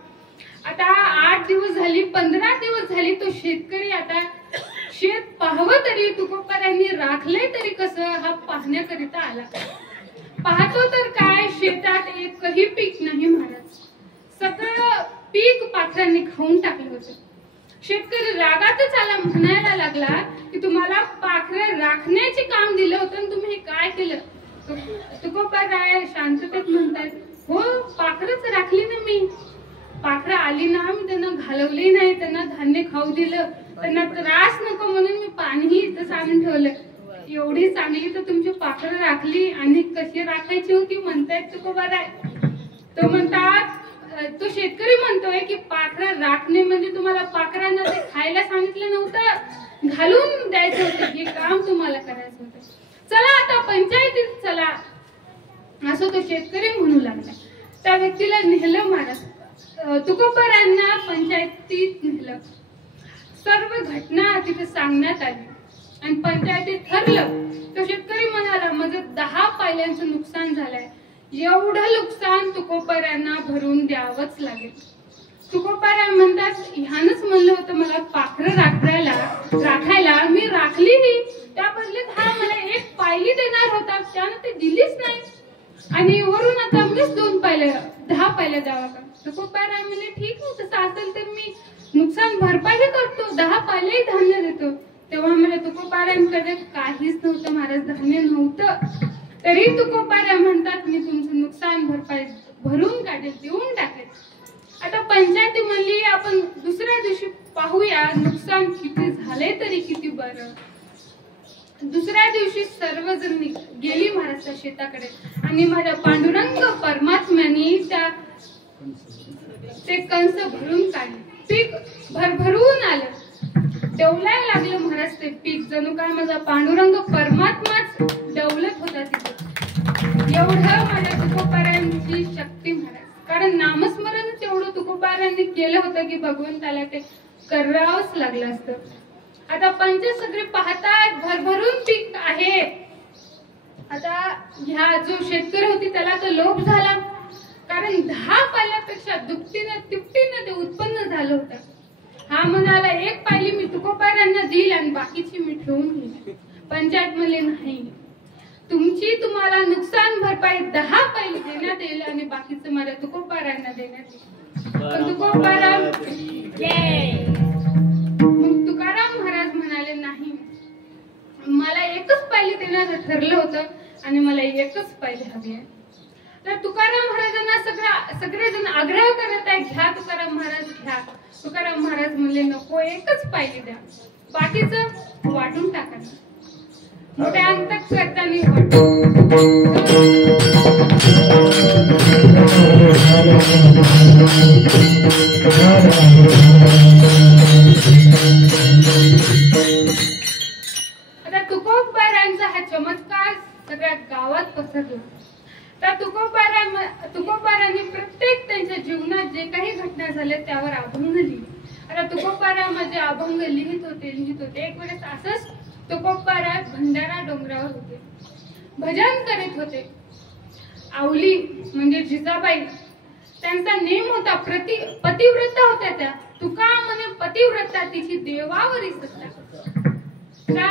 आता 8 दिवस झाली, 15 दिवस झाली, तो शेतकरी आता शेत पाहावं तरी तुकोबारांनी राखले तरी कसं, हा पाहण्याकरिता आला. पाहतो तर काय, शेतात एकही पीक नाही महाराज, सगळं पीक पाखरांनी खाऊन टाकलं होतं. शेतकरी रागातच आला, म्हणायला लागला की तुम्हाला पाखरं राखण्याचे काम दिलं होतं आणि तुम्ही हे काय केलं? तुकोबाराय शांततेत म्हणतात, हो पाखरच राखली ना मी, पाखरं आली ना, मी त्यांना घालवली नाही, त्यांना धान्य खाऊ दिलं, त्यांना त्रास नको म्हणून मी पाणीही इथं आणून ठेवलं. एवढी चांगली तर तुमची पाखरं राखली आणि कशी राखायची होती म्हणतायत तुकोबाराय. तो म्हणतात, तो शेतकरी म्हणतोय की पाखरं राखणे म्हणजे तुम्हाला पाखरांना ते खायला सांगितलं नव्हतं, घालून द्यायचं होतं, हे काम तुम्हाला करायचं होतं. चला आता पंचायतीत चला, असं तो शेतकरी म्हणू लागला. त्या व्यक्तीला नेलं महाराज, तुकोबारायांना पंचायतीत नेलं. सर्व घटना तिथे सांगण्यात आली आणि पंचायतीत ठरलं. तो शेतकरी म्हणाला, माझं 10 पायल्यांचं नुकसान झालंय, एवढं नुकसान तुकोबारायांना भरून द्यावंच लागेल. तुकोबाराय म्हणतात, ह्यानंच म्हणलं होतं मला पाखरं राखायला, मी राखलीही, त्या बदल्यात हा मला 1 पायली देणार होता, त्यानं ते दिलीच नाही आणि वरून आता मीच 2 पायल्या 10 पायल्या द्यावा का? तुकोबाराय म्हणले, ठीक आहे, तसं असेल तर मी नुकसान भरपाई करतो, 10 पायल्याही धान्य देतो. तेव्हा मला तुकोबारायांकडे काहीच नव्हतं महाराज, धान्य नव्हतं. तरी तुकोबाराय म्हणतात, मी तुमचं नुकसान भरपाई भरून काढेल, देऊन टाकेल. आता पंचायती म्हणली, आपण दुसऱ्या दिवशी पाहूया नुकसान किती झाले तरी किती बरं. दुसऱ्या दिवशी सर्वजण गेली महाराजच्या शेताकडे आणि माझ्या पांडुरंग परमात्म्याने ते कंस भरून काढले. पीक भरभरून आलं, डवलायला लागलं महाराज ते पीक, जणू काय माझा पांडुरंग परमात्माच डवलत होता तिथे. एवढं माझ्या तुकोबारायांची शक्ती महाराज, कारण नामस्मरण तेवढं तुकोबारायांनी केलं होतं की भगवंताला ते करावंच लागलं असतं. आता पंचसगळे पाहतात भरभरून पीक आहे. आता ह्या जो शेतकरी होती त्याला तर लोभ झाला, कारण 10 पायल्यापेक्षा दुपटीनं तिपटीनं ते उत्पन्न झालं होतं. हा म्हणाला, 1 पायली मी तुकोबारायांना देईल आणि बाकीची मी ठेवून घेईल. पंचायत म्हणले, नाही, तुम्हाला नुकसान भरपाई 10 पायली देण्यात येईल आणि बाकीचं माझ्या तुकोबारायांना देण्यात येईल. पण तुकाराम महाराज म्हणाले, नाही, मला 1च पायली देण्याचं ठरलं होतं आणि मला 1च पायली हवी आहे. तर तुकाराम महाराजांना सगळेजण आग्रह करत आहे, घ्या तुकाराम महाराज, घ्या. तुकाराम महाराज म्हणले, नको, 1च पायली द्या, बाकीचं वाटून टाका. मोठ्या अंतक करताना आता तुकोबारायांचा हा चमत्कार सगळ्या गावात पसरला. तर तुकोबारायांनी प्रत्येक त्यांच्या जीवनात जे काही घटना झाल्या त्यावर अभंग लिहिले. आता तुकोबाराय माझे अभंग लिहित होते. एक वेळेस असंच तुकोबाराय भंडारा डोंगरावर होते, भजन करीत होते. आवली म्हणजे जिजाबाई त्यांचा नेम होता, पतिव्रता होत्या त्या. तुका म्हणे पतिव्रता तिची देवावरी सत्ता. त्या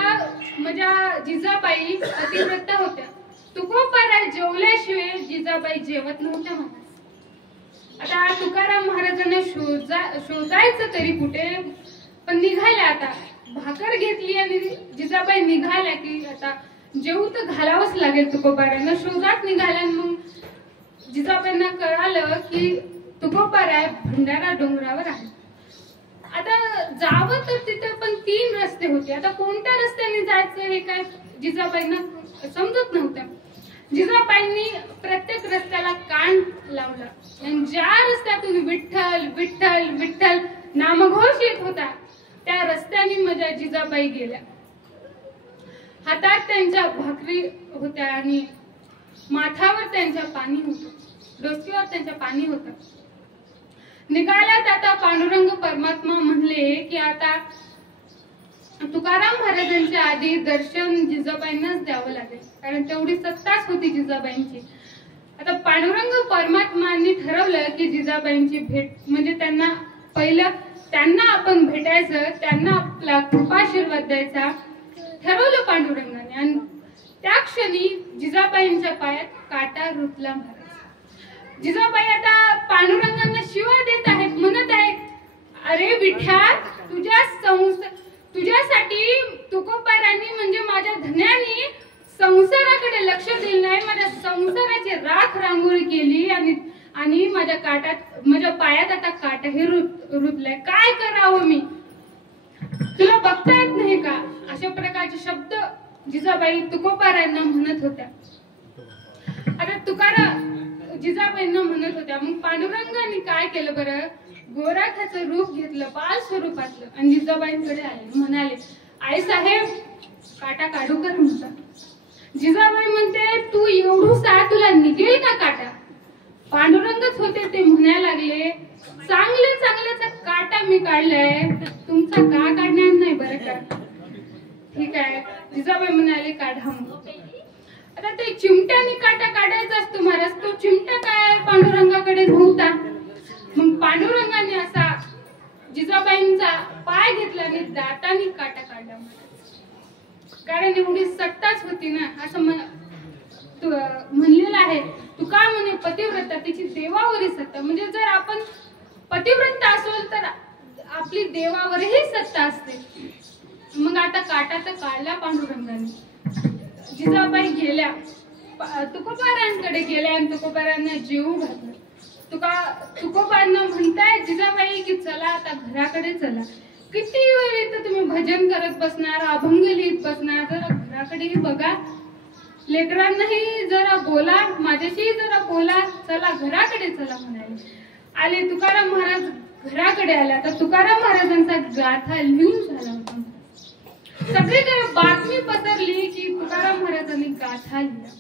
माझ्या जिजाबाई पतिव्रता होत्या. तुकोबाराय जेवल्याशिवाय जिजाबाई जेवत नव्हत्या महाराज. आता तुकाराम महाराजांना शोधायचं तरी कुठे, पण निघाल्या. आता भाकर घेतली आणि जिजाबाई निघाल्या की आता जेवू तर घालावंच लागेल तुकोबारायांना. शोधात निघाल्या. मग जिजाबाईंना कळालं की तुकोबाराय भंडारा डोंगरावर आहे. आता जावं तर तिथे पण 3 रस्ते होते. आता कोणत्या रस्त्याने जायचं हे काय जिजाबाईंना समजत नव्हतं. जिजाबाईंनी प्रत्येक रस्त्याला कान लावला आणि ज्या रस्त्यातून विठ्ठल विठ्ठल विठ्ठल नामघोष येत होता त्या रस्त्याने माझ्या जिजाबाई गेल्या. हातात त्यांच्या भाकरी होत्या आणि माथावर त्यांच्या पाणी होतं, डोसक्यावर त्यांच्या पाणी होतं. निघाल्यात. आता पांडुरंग परमात्मा म्हणले की आता तुकाराम महाराजांच्या आधी दर्शन जिजाबाईंनाच द्यावं लागेल, कारण तेवढी सत्ताच होती जिजाबाईंची. आता पांडुरंग परमात्मांनी ठरवलं की जिजाबाईंची भेट म्हणजे त्यांना आपण भेटायचं, त्यांना आपला कृपाशीर्वाद द्यायचा ठरवलं पांडुरंगाने. आणि त्या क्षणी जिजाबाईंच्या पायात काटा रुतला महाराज. जिजाबाई आता पांडुरंगांना शिवा देत आहेत, म्हणत आहेत, अरे विठ्ठल, तुझ्यासाठी तुकोबारायांनी म्हणजे माझ्या धन्यानी संसाराकडे लक्ष दिलं नाही, माझ्या संसाराची राख रांगोळी केली आणि माझ्या पायात आता काटा हे रुतलाय. काय करावं मी, तुला बघता येत नाही का? अशा प्रकारचे शब्द जिजाबाई तुकोबारायांना म्हणत होत्या. आता जिजाबाईंना म्हणत होत्या. मग पांडुरंगाने काय केलं बरं, गोराख्याचं रूप घेतलं, बाल स्वरूपातलं, आणि जिजाबाईंकडे आले, म्हणाले आई साहेब काटा काढू कर म्हणता. जिजाबाई म्हणते तू एवढूसा तुला निघेल का काटा. पांडुरंगच होते ते म्हणायला लागले चांगल्याचा काटा मी काढलाय, तुमचा का काढणार नाही बरं का. ठीक आहे. जिजाबाई म्हणाले काढा मग. आता ते चिमट्याने काटा काढायचा असतो महाराज. तो चिमटा काय पांडुरंगाकडे नव्हता. मग पांडुरंगाने असा जिजाबाईंचा पाय घेतला आणि दाताने काटा काढला महाराज. कारण एवढी सत्ताच होती ना. असं म्हणलेलं आहे. तू काय म्हणे पतिव्रता तिची देवावरही सत्ता. म्हणजे जर आपण पतिव्रता असेल तर आपली देवावरही सत्ता असते. मग आता काटा तर काढला पांडुरंगाने. जिजाबाई गेल्या, तुकोबारांकडे गेल्या आणि तुकोबारांना जेवू घातलं. तुकोबांना म्हणताय जिजाबाई की चला आता घराकडे चला. किती वेळ इथं तुम्ही भजन करत बसणार, अभंग लिहित बसणार, जरा घराकडेही बघा, लेकरांनाही जरा बोला, माझ्याशी जरा बोला, चला घराकडे चला म्हणाले. आले तुकाराम महाराज घराकडे आला. तर तुकाराम महाराजांचा गाथा लिहून झाला होता. सगळीकडे बातमी पसरली की तुकाराम महाराजांनी गाथा लिहिला.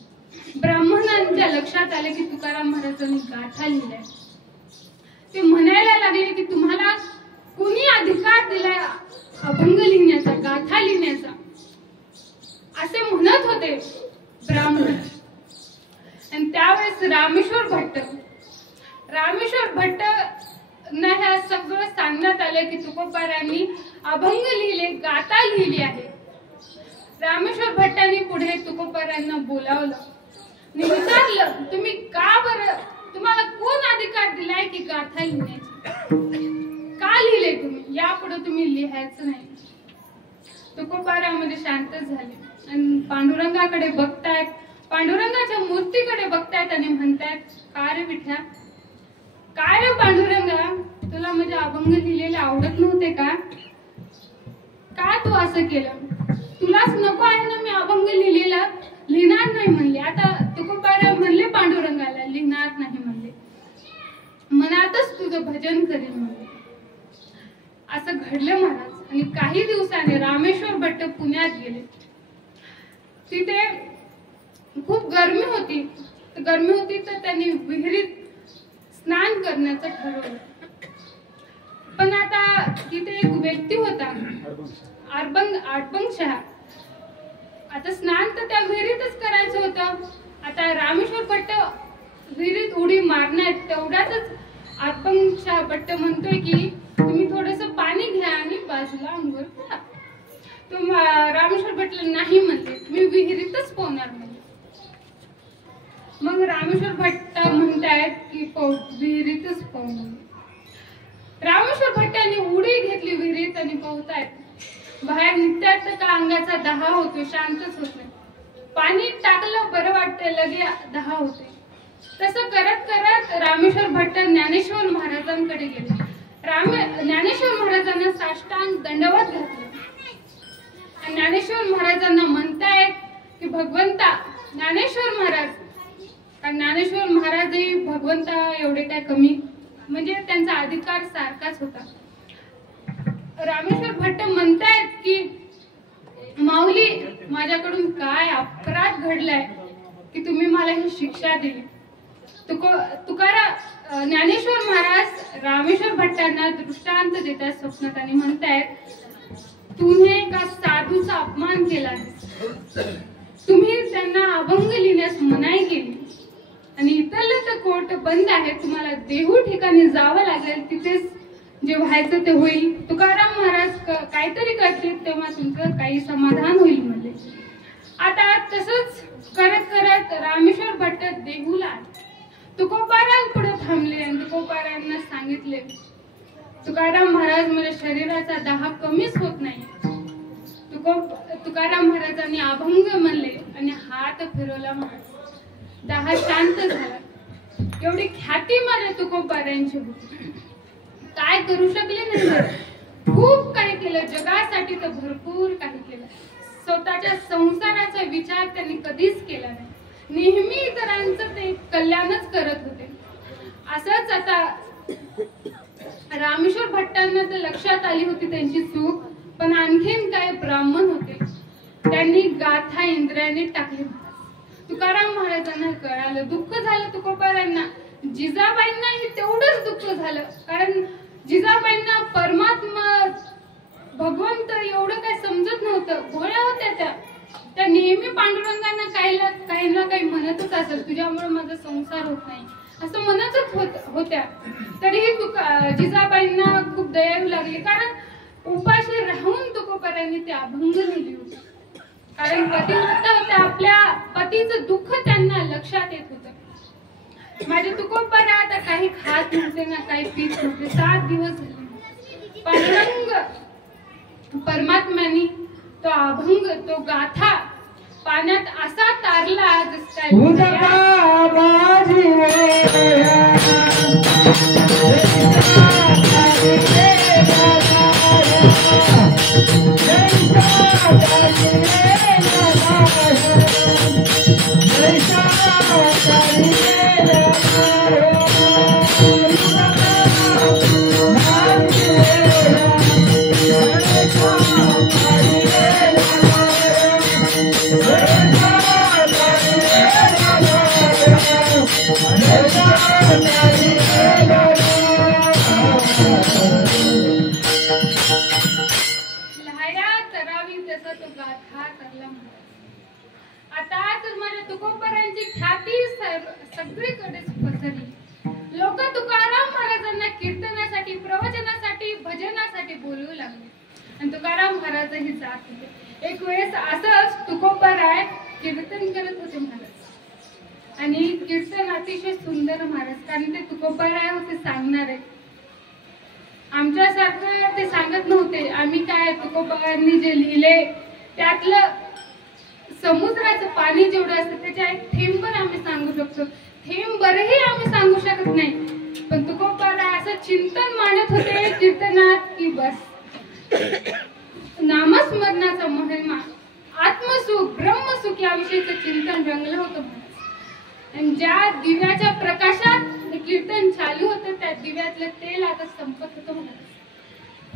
ब्राह्मणांच्या लक्षात आले की तुकाराम महाराजांनी गाथा लिहिलाय. ते म्हणायला लागले की तुम्हाला कुणी अधिकार दिलाय अभंग लिहिण्याचा, गाथा लिहिण्याचा, असे म्हणत होते ब्राह्मण. आणि त्यावेळेस रामेश्वर भट्ट ना ह्या सगळं सांगण्यात आलं की तुकोबारांनी अभंग लिहिले, गाथा लिहिली आहे. रामेश्वर भट्टांनी पुढे तुकोबारांना बोलावलं, विचारलं तुम्ही का बरं, तुम्हाला कोण अधिकार दिलाय की गाथा लिहिण्याची, का लिहिले तुम्ही, यापुढे तुम्ही लिहायचं नाही. तुकोबारामध्ये शांत झाले आणि पांडुरंगाकडे बघतायत, पांडुरंगाच्या मूर्तीकडे बघतायत आणि म्हणतायत का रे विठ्या, काय रे पांडुरंगा, तुला म्हणजे अभंग लिहिलेले आवडत नव्हते का, का तू असं केलं, तुलाच नको आहे ना मी अभंग लिहिलेला, लिहिणार नाही म्हणले. आता तुकोबारा म्हणले पांडुरंगाला लिहिणार नाही म्हणले, मनातच तुझं भजन करेल म्हणले. असं घडलं महाराज. आणि काही दिवसांनी रामेश्वर भट्ट पुण्यात गेले. तिथे खूप गरमी होती तर त्यांनी विहिरीत स्नान करण्याचं ठरवलं. पण आता तिथे एक व्यक्ती होता आडबंगशाह. आता स्नान तर त्या विहिरीतच करायचं होतं. आता रामेश्वर भट्ट विहिरीत उडी मारण्यात तेवढ्यातच आडबंगशाह भट्ट म्हणतोय की तुम्ही थोडस पाणी घ्या आणि बाजूला अंघोळ करा. रामेश्वर भट्टला नाही म्हणले, मी विहिरीतच पोहणार म्हणले. मग रामेश्वर भट्ट म्हणतायत की विहिरीतच पोहणार. रामेश्वर भट्टांनी उडी घेतली विहिरीत आणि पोहतायत. बाहेर निघतायत तर का अंगाचा दहा होतो, शांतच होत नाही. पाणी टाकलं बरं वाटतंय, लगे दहा होते. तसं करत करत रामेश्वर भट्ट ज्ञानेश्वर महाराजांकडे गेले. ज्ञानेश्वर महाराजांना साष्टांग दंडवत घातले. ज्ञानेश्वर महाराजांना म्हणतायत की भगवंता, ज्ञानेश्वर महाराजही भगवंता एवढे काय कमी, म्हणजे त्यांचा अधिकार सारखाच होता. रामेश्वर भट्ट म्हणतायत की माऊली, माझ्याकडून काय अपराध घडलाय की तुम्ही मला ही शिक्षा दिली. ज्ञानेश्वर महाराज रामेश्वर भट्टांना दृष्टांत देतात स्वप्नात आणि म्हणतायत तुम्ही एका साधूचा अपमान केला आहे, तुम्ही त्यांना अभंग लिहिण्यास मनाई केली आणि इथलं कोर्ट बंद आहे, तुम्हाला देहू ठिकाणी जावं लागेल, तिथेच जे व्हायचं ते होईल. तुकाराम महाराज काहीतरी करतील तेव्हा तुमचं काही समाधान होईल म्हणजे. आता तसंच करत करत रामेश्वर भट्ट देहूला तुकोबारांपुढे थांबले आणि तुकोबारांना सांगितले तुकाराम महाराज, मला शरीराचा दाह कमीच होत नाही. तुकाराम महाराजांनी अभंग म्हणले आणि हात फिरवला, दाह शांत झाला. एवढी ख्याती माझ्या तुकोबारांची होती, काय करू शकले नाही. खूप काही केलं जगासाठी, तर भरपूर काही केलं. स्वतःच्या संसाराचा विचार त्यांनी कधीच केला नाही. नेहमी इतरांचं ते कल्याणच करत होते. असंच आता रामेश्वर भट्टांना तर लक्षात आली होती त्यांची चूक, पण आणखीन काही ब्राह्मण होते, त्यांनी गाथा इंद्रायणी टाकली. तुकाराम महाराजांना कळालं, दुःख झालं तुकोबारांना. जिजाबाईंनाही तेवढंच दुःख झालं, कारण जिजाबाईंना परमात्मा भगवंत एवढं काही समजत नव्हतं. भोळ्या होत्या त्या नेहमी पांडुरंगांना काही ना काही म्हणतच असेल, तुझ्यामुळे माझा संसार होत नाही असं म्हणतच होत्या. तरीही जिजाबाईंना खूप दया येऊ लागली, कारण उपाशी राहून तुकोबारांनी ते अभंग लिहिली होती. कारण पतिव्रता होत्या, आपल्या पतीचं दुःख त्यांना लक्षात येत होतं. माझे तुकोबारा आता काही खात नव्हते ना काही पीत नव्हते. 7 दिवस झाले. पांडुरंग परमात्म्यानी तो अभंग, तो गाथा पाण्यात असा तारला आता तर माझ्या तुकोबारांची ख्याती सगळीकडे पसरली. लोक तुकाराम महाराजांना कीर्तनासाठी, प्रवचनासाठी, भजनासाठी बोलवू लागले आणि तुकाराम महाराजही जात होते. एक वेळेस असंच तुकोबाराय कीर्तन करत होते महाराज, आणि कीर्तन अतिशय सुंदर महाराज, कारण ते तुकोबाराय होते सांगणारे. आमच्यासारखं ते सांगत नव्हते. आम्ही काय तुकोबारांनी जे लिहिले त्यातलं समुद्राचं पाणी जेवढं असतं त्याच्या एक थेंब पण आम्ही सांगू शकतो, थेंब बरही आम्ही सांगू शकत नाही. पण तुकोबारा असं चिंतन मांडत होते कीर्तनात की बस नामस्मरणाचा महिमा, आत्मसुख, ब्रह्मसुख याविषयीचं चिंतन रंगलं होतं. आणि ज्या दिव्याच्या प्रकाशात कीर्तन चालू होतं त्या दिव्यातलं तेल आता संपत होतं.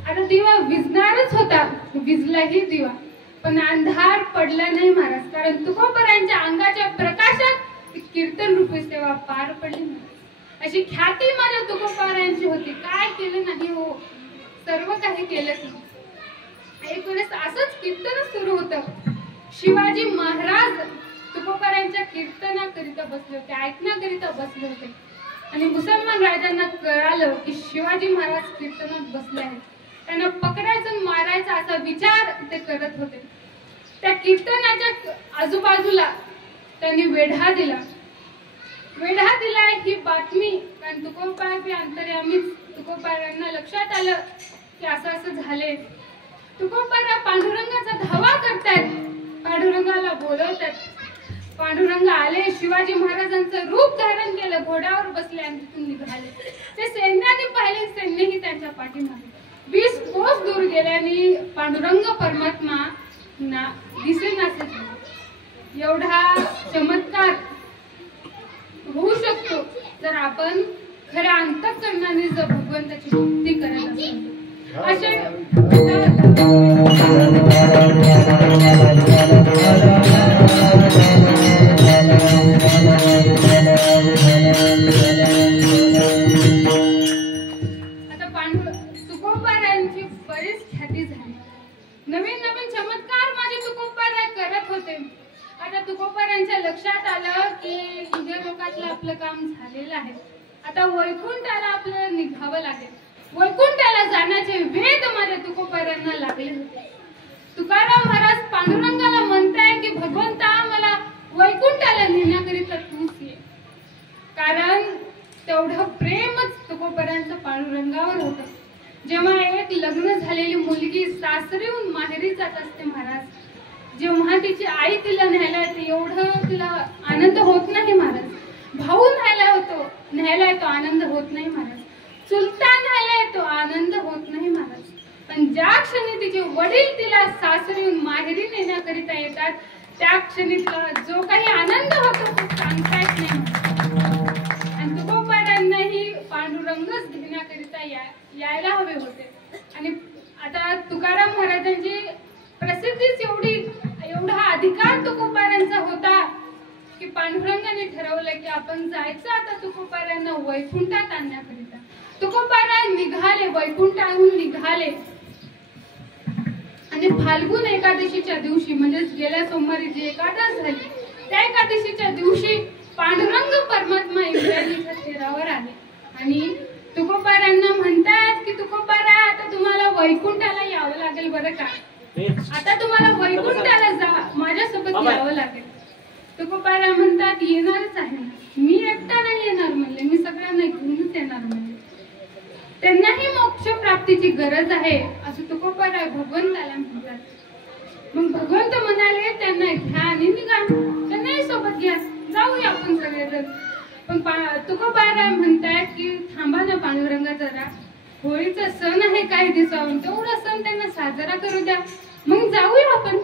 आता दिवा विझणारच होता, विझलाही दिवा, पण अंधार पडला नाही महाराज, कारण तुकोबारांच्या अंगाच्या प्रकाशात कीर्तन रूपी सेवा पार पडली. अशी ख्याती माझ्या तुकोबारांची होती. काय केलं नाही हो, सर्व काही केलं. एक वेळेस असंच कीर्तन सुरू होतं. शिवाजी महाराज तुकोबारांच्या कीर्तनाकरिता बसले होते, ऐकण्याकरिता बसले होते, आणि मुसलमान राजांना कळालं की शिवाजी महाराज कीर्तनात बसले आहेत. त्यांना पकडायचं मारायचं असा विचार ते करत होते. त्या कीर्तनाच्या आजूबाजूला त्यांनी वेढा दिला. ही बातमी, कारण तुकोबार बी अंतर्यामीच, तुकोबारांना लक्षात आलं की असं झाले. तुकोबारा पांडुरंगाचा धावा करतायत, पांडुरंगाला बोलवतात. पांडुरंग आले, शिवाजी महाराजांचं रूप धारण केलं, घोड्यावर बसले आणि तिथून निघाले. ते सैन्याने पाहिले, सैन्यही त्यांच्या पाठीमागे. 20 कोस दूर गेल्याने पांडुरंग परमात्मा दिसेनासे. एवढा चमत्कार होऊ शकतो जर आपण खऱ्या अंतःकरणाने जर भगवंताची भक्ती करत असतो. असे तुकोबारांची बरीच ख्याती झाली. नवीन नवीन चमत्कार माझे तुकोबारा करत होते. आता तुकोबारांच्या लक्षात आलं की इथे लोकातलं आपलं काम झालेलं आहे, आता वैकुंठाला आपल्याला निघावं लागेल. वैकुंठाला जाण्याचे वेध माझ्या तुकोबारांना लागले होते. तुकाराम महाराज पांडुरंगाला म्हणताय की भगवंता मला वैकुंठाला नेण्याकरिता तूच ये, कारण तेवढं प्रेमच तुकोबारांचं पांडुरंगावर होतं. जेव्हा एक लग्न झालेली मुलगी सासरीहून माहेरी जात असते महाराज, जेव्हा तिची आई तिला न्यायला येते एवढं तिला आनंद होत नाही महाराज. भाऊ न्यायला येतो आनंद होत नाही महाराज. चुलता न्यायला येतो आनंद होत नाही महाराज. पण ज्या क्षणी तिचे वडील तिला सासरी माहेरी नेण्याकरिता येतात त्या क्षणी तिला जो काही आनंद होतो तो सांगता येत नाही. आणि तुकोबारांनाही पांडुरंगच घेण्याकरिता यायला हवे होते. आणि आता तुकाराम महाराजांची प्रसिद्धीच एवढा अधिकार तुकोबारांचा होता की पांडुरंगाने ठरवलं की आपण जायचं आता तुकोबारांना वैकुंठात आणण्याकरिता. तुकोबारा निघाले, वैकुंठाहून निघाले आणि फाल्गुन एकादशीच्या दिवशी म्हणजे गेल्या सोमवारी जी एकादश झाली त्या एकादशीच्या दिवशी पांडुरंग परमात्मा इंद्रायणीच्या तीरावर आले आणि तुकोबारांना म्हणतात की तुकोबारा आता तुम्हाला वैकुंठाला यावं लागेल बरं का. आता तुम्हाला वैकुंठाला माझ्यासोबत यावं लागेल. तुकोबारा म्हणतात येणारच आहे ना, मी एकटा नाही येणार म्हणले, मी सगळ्यांना घेऊनच येणार म्हणले. त्यांनाही मोक्ष प्राप्तीची गरज आहे असं तुकोबारा भगवंताला म्हणतात. मग भगवंत म्हणाले त्यांना घ्या आणि निघा, त्यांनाही सोबत घ्या, जाऊया आपण सगळेजण. पण तुकोबारा म्हणतात की थांबा ना पांडुरंगा जरा, होळीचा सण आहे काही दिवसाहून, तेवढा सण त्यांना साजरा करू द्या, मग जाऊया आपण.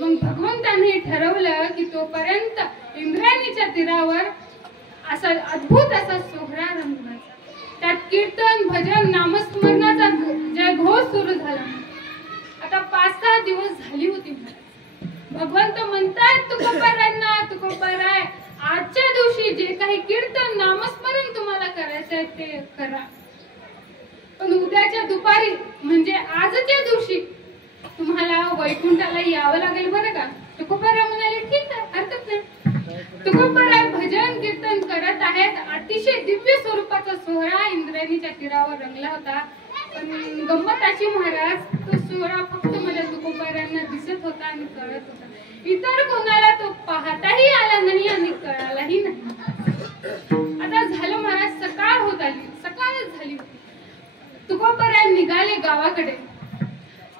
मग भगवंताने ठरवलं की तोपर्यंत इंद्रायणीच्या तीरावर असा अद्भुत असा सोहळा रंगवायचा. त्यात कीर्तन भजन नामस्मरणाचा जयघोष सुरू झाला. आता 5-6 दिवस झाली होती. भगवंत म्हणतात तुकोबारांना, तुकोबारा आजच्या दिवशी जे काही कीर्तन नामस्मरण तुम्हाला करायचं आहे ते करा, पण उद्याच्या दुपारी म्हणजे आजच्या दिवशी तुम्हाला वैकुंठाला यावं लागेल बरं का. तुकोबारा म्हणाले ठीक आहे, हरकत नाही. तुकोबारा भजन कीर्तन करत आहेत. अतिशय दिव्य स्वरूपाचा सोहळा इंद्रायणीच्या तीरावर रंगला होता. पण गंमत अशी महाराज, तो सोहळा फक्त माझ्या तुकोबारांना दिसत होता आणि कळत होता. इतर कोणाला तो पाहताही आला नाही आणि कळालाही नाही. आता झालं महाराज, सकाळ होत आली, सकाळच झाली होती. तुकोबारा निघाले गावाकडे.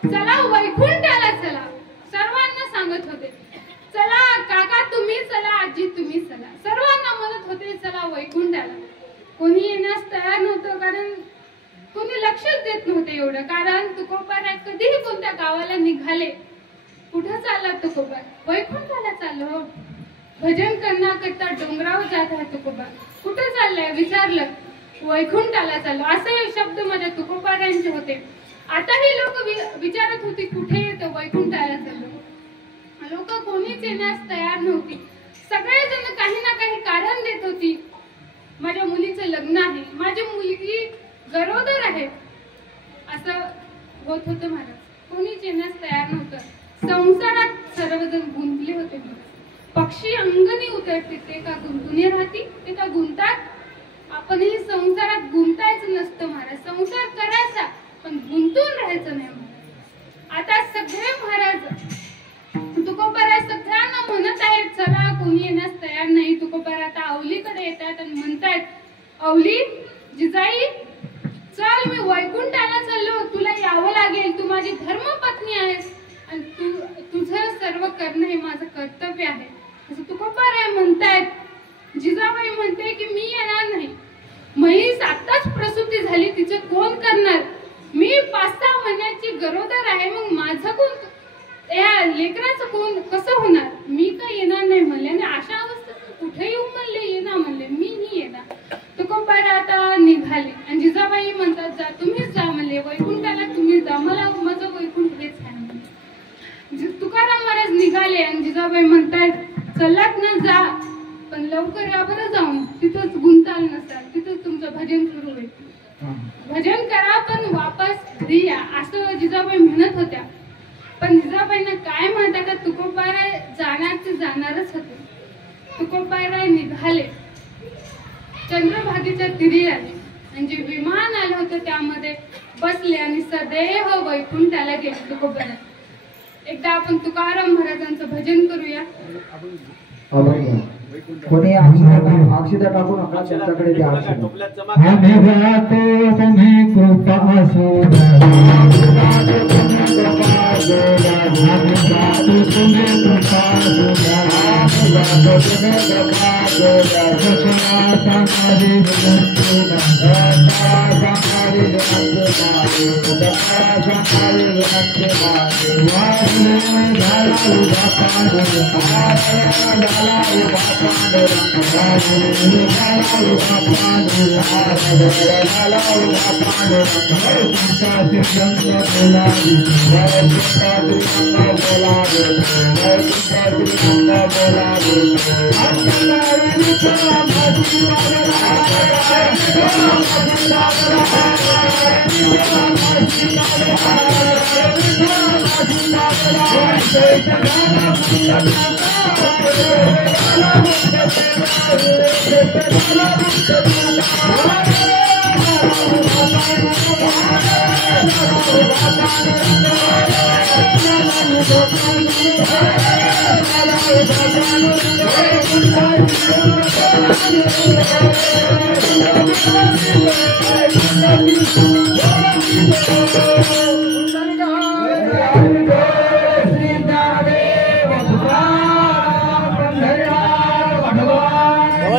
चला वैकुंठाला चला, सर्वांना सांगत होते. चला काका तुम्ही चला, आजी तुम्ही चला, सर्वांना म्हणत होते चला वैकुंठाला. कोणी येण्यास तयार नव्हतं, कारण कोणी लक्षच देत नव्हते एवढं. कारण तुकोबारा कधीही कोणत्या गावाला निघाले, कुठं चालला तुकोबार, वैकुंठाला चाललो. भजन करण्याकरता डोंगरावर जात आहे तुकोबार. कुठं चाललाय विचारलं, वैकुंठाला चाललो. असे शब्द माझ्या तुकोबारांचे होते. आताही लोक विचारत होती कुठे तर वैकुंठाला चाललो. लोक कोणीच येण्यास तयार नव्हती. सगळेजण काही ना काही कारण देत होती. माझ्या मुलीचं लग्न आहे, माझी मुलगी गरोदर आहे, असं होत होतं महाराज. कोणीच येण्यास तयार नव्हतं. संसारात सर्वजण गुंतले होते. पक्षी अंगणी उतरते ते का गुंतून राहती, ते का गुंतात. आपणही संसारात गुंतायचं नसतं महाराज, संसार करायचा पण गुंतून राहायचं नाही महाराज. आता सगळे महाराज तुकोबारा सगळ्यांना म्हणत आहेत चला, कोणी येण्यास तयार नाही. तुकोबारा आता अवलीकडे येतात आणि म्हणतायत, अवली जिजाई चल, मी वैकुंठाला चाललो, तुला यावं लागेल, तू माझी धर्मपत्नी आहेस आणि तुझं सर्व करणं हे माझं कर्तव्य आहे असं तुकोबारा म्हणतायत. जिजाबाई म्हणते की मी येणार नाही, म्हैस आताच प्रसूती झाली, तिचं कोण करणार, मी 5-6 महिन्याची गरोदर आहे, मग माझं कोण, या लेकराचं कोण, कसं होणार, मी काय येणार नाही म्हणले. आणि अशा अवस्थेत कुठे येऊ म्हणले, येणार म्हणले, मी नाही येणार. तुकोबारा आता निघाले आणि जिजाबाई म्हणतात जा, तुम्हीच जा म्हणले, वैकुंठाला तुम्ही जा, मला माझं वैकुंठ हेच आहे म्हणले. तुकाराम महाराज निघाले आणि जिजाबाई म्हणतात चलात ना जा, पण लवकर या बरं जाऊन, तिथंच गुंताल नसाल, तिथंच तुमचं भजन सुरू होईल, भजन करा पण वापस घरी या, असं जिजाबाई म्हणत होत्या. पण जिजाबाईंना काय म्हणतात, तुकोबारा जाणारच होते. तुकोबारा निघाले, चंद्रभागेच्या तीरी आले आणि जे विमान आलं होतं त्यामध्ये बसले आणि सदैव वैकुंठाला गेले तुकोबारा. एकदा आपण तुकाराम महाराजांचं भजन करूया. कोणी अक्षता टाकू नका, त्यांच्याकडे द्या अक्षता. आम्ही जातो तुम्ही कृपा असो, आम्ही जातो तुम्ही कृपा असो, आम्ही जातो तुम्ही कृपा असो, आम्ही जातो तुम्ही कृपा असो. समाधी विनंती, समाधी विनंती,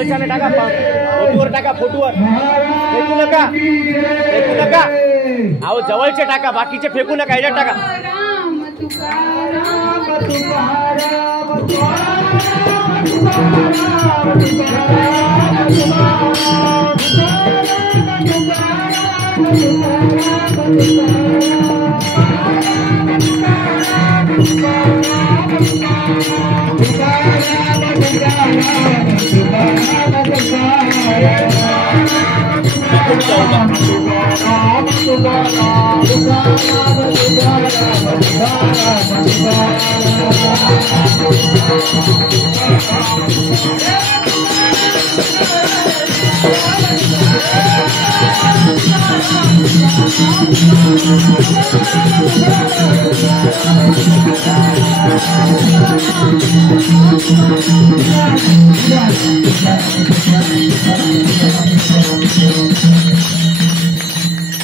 जवळच्याने टाका फोटोवर टाका फोटोवर फेकू नका अहो जवळचे टाका बाकीचे फेकू नका याच्यात टाका राम तुकाराम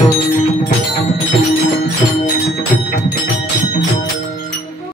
Thank you.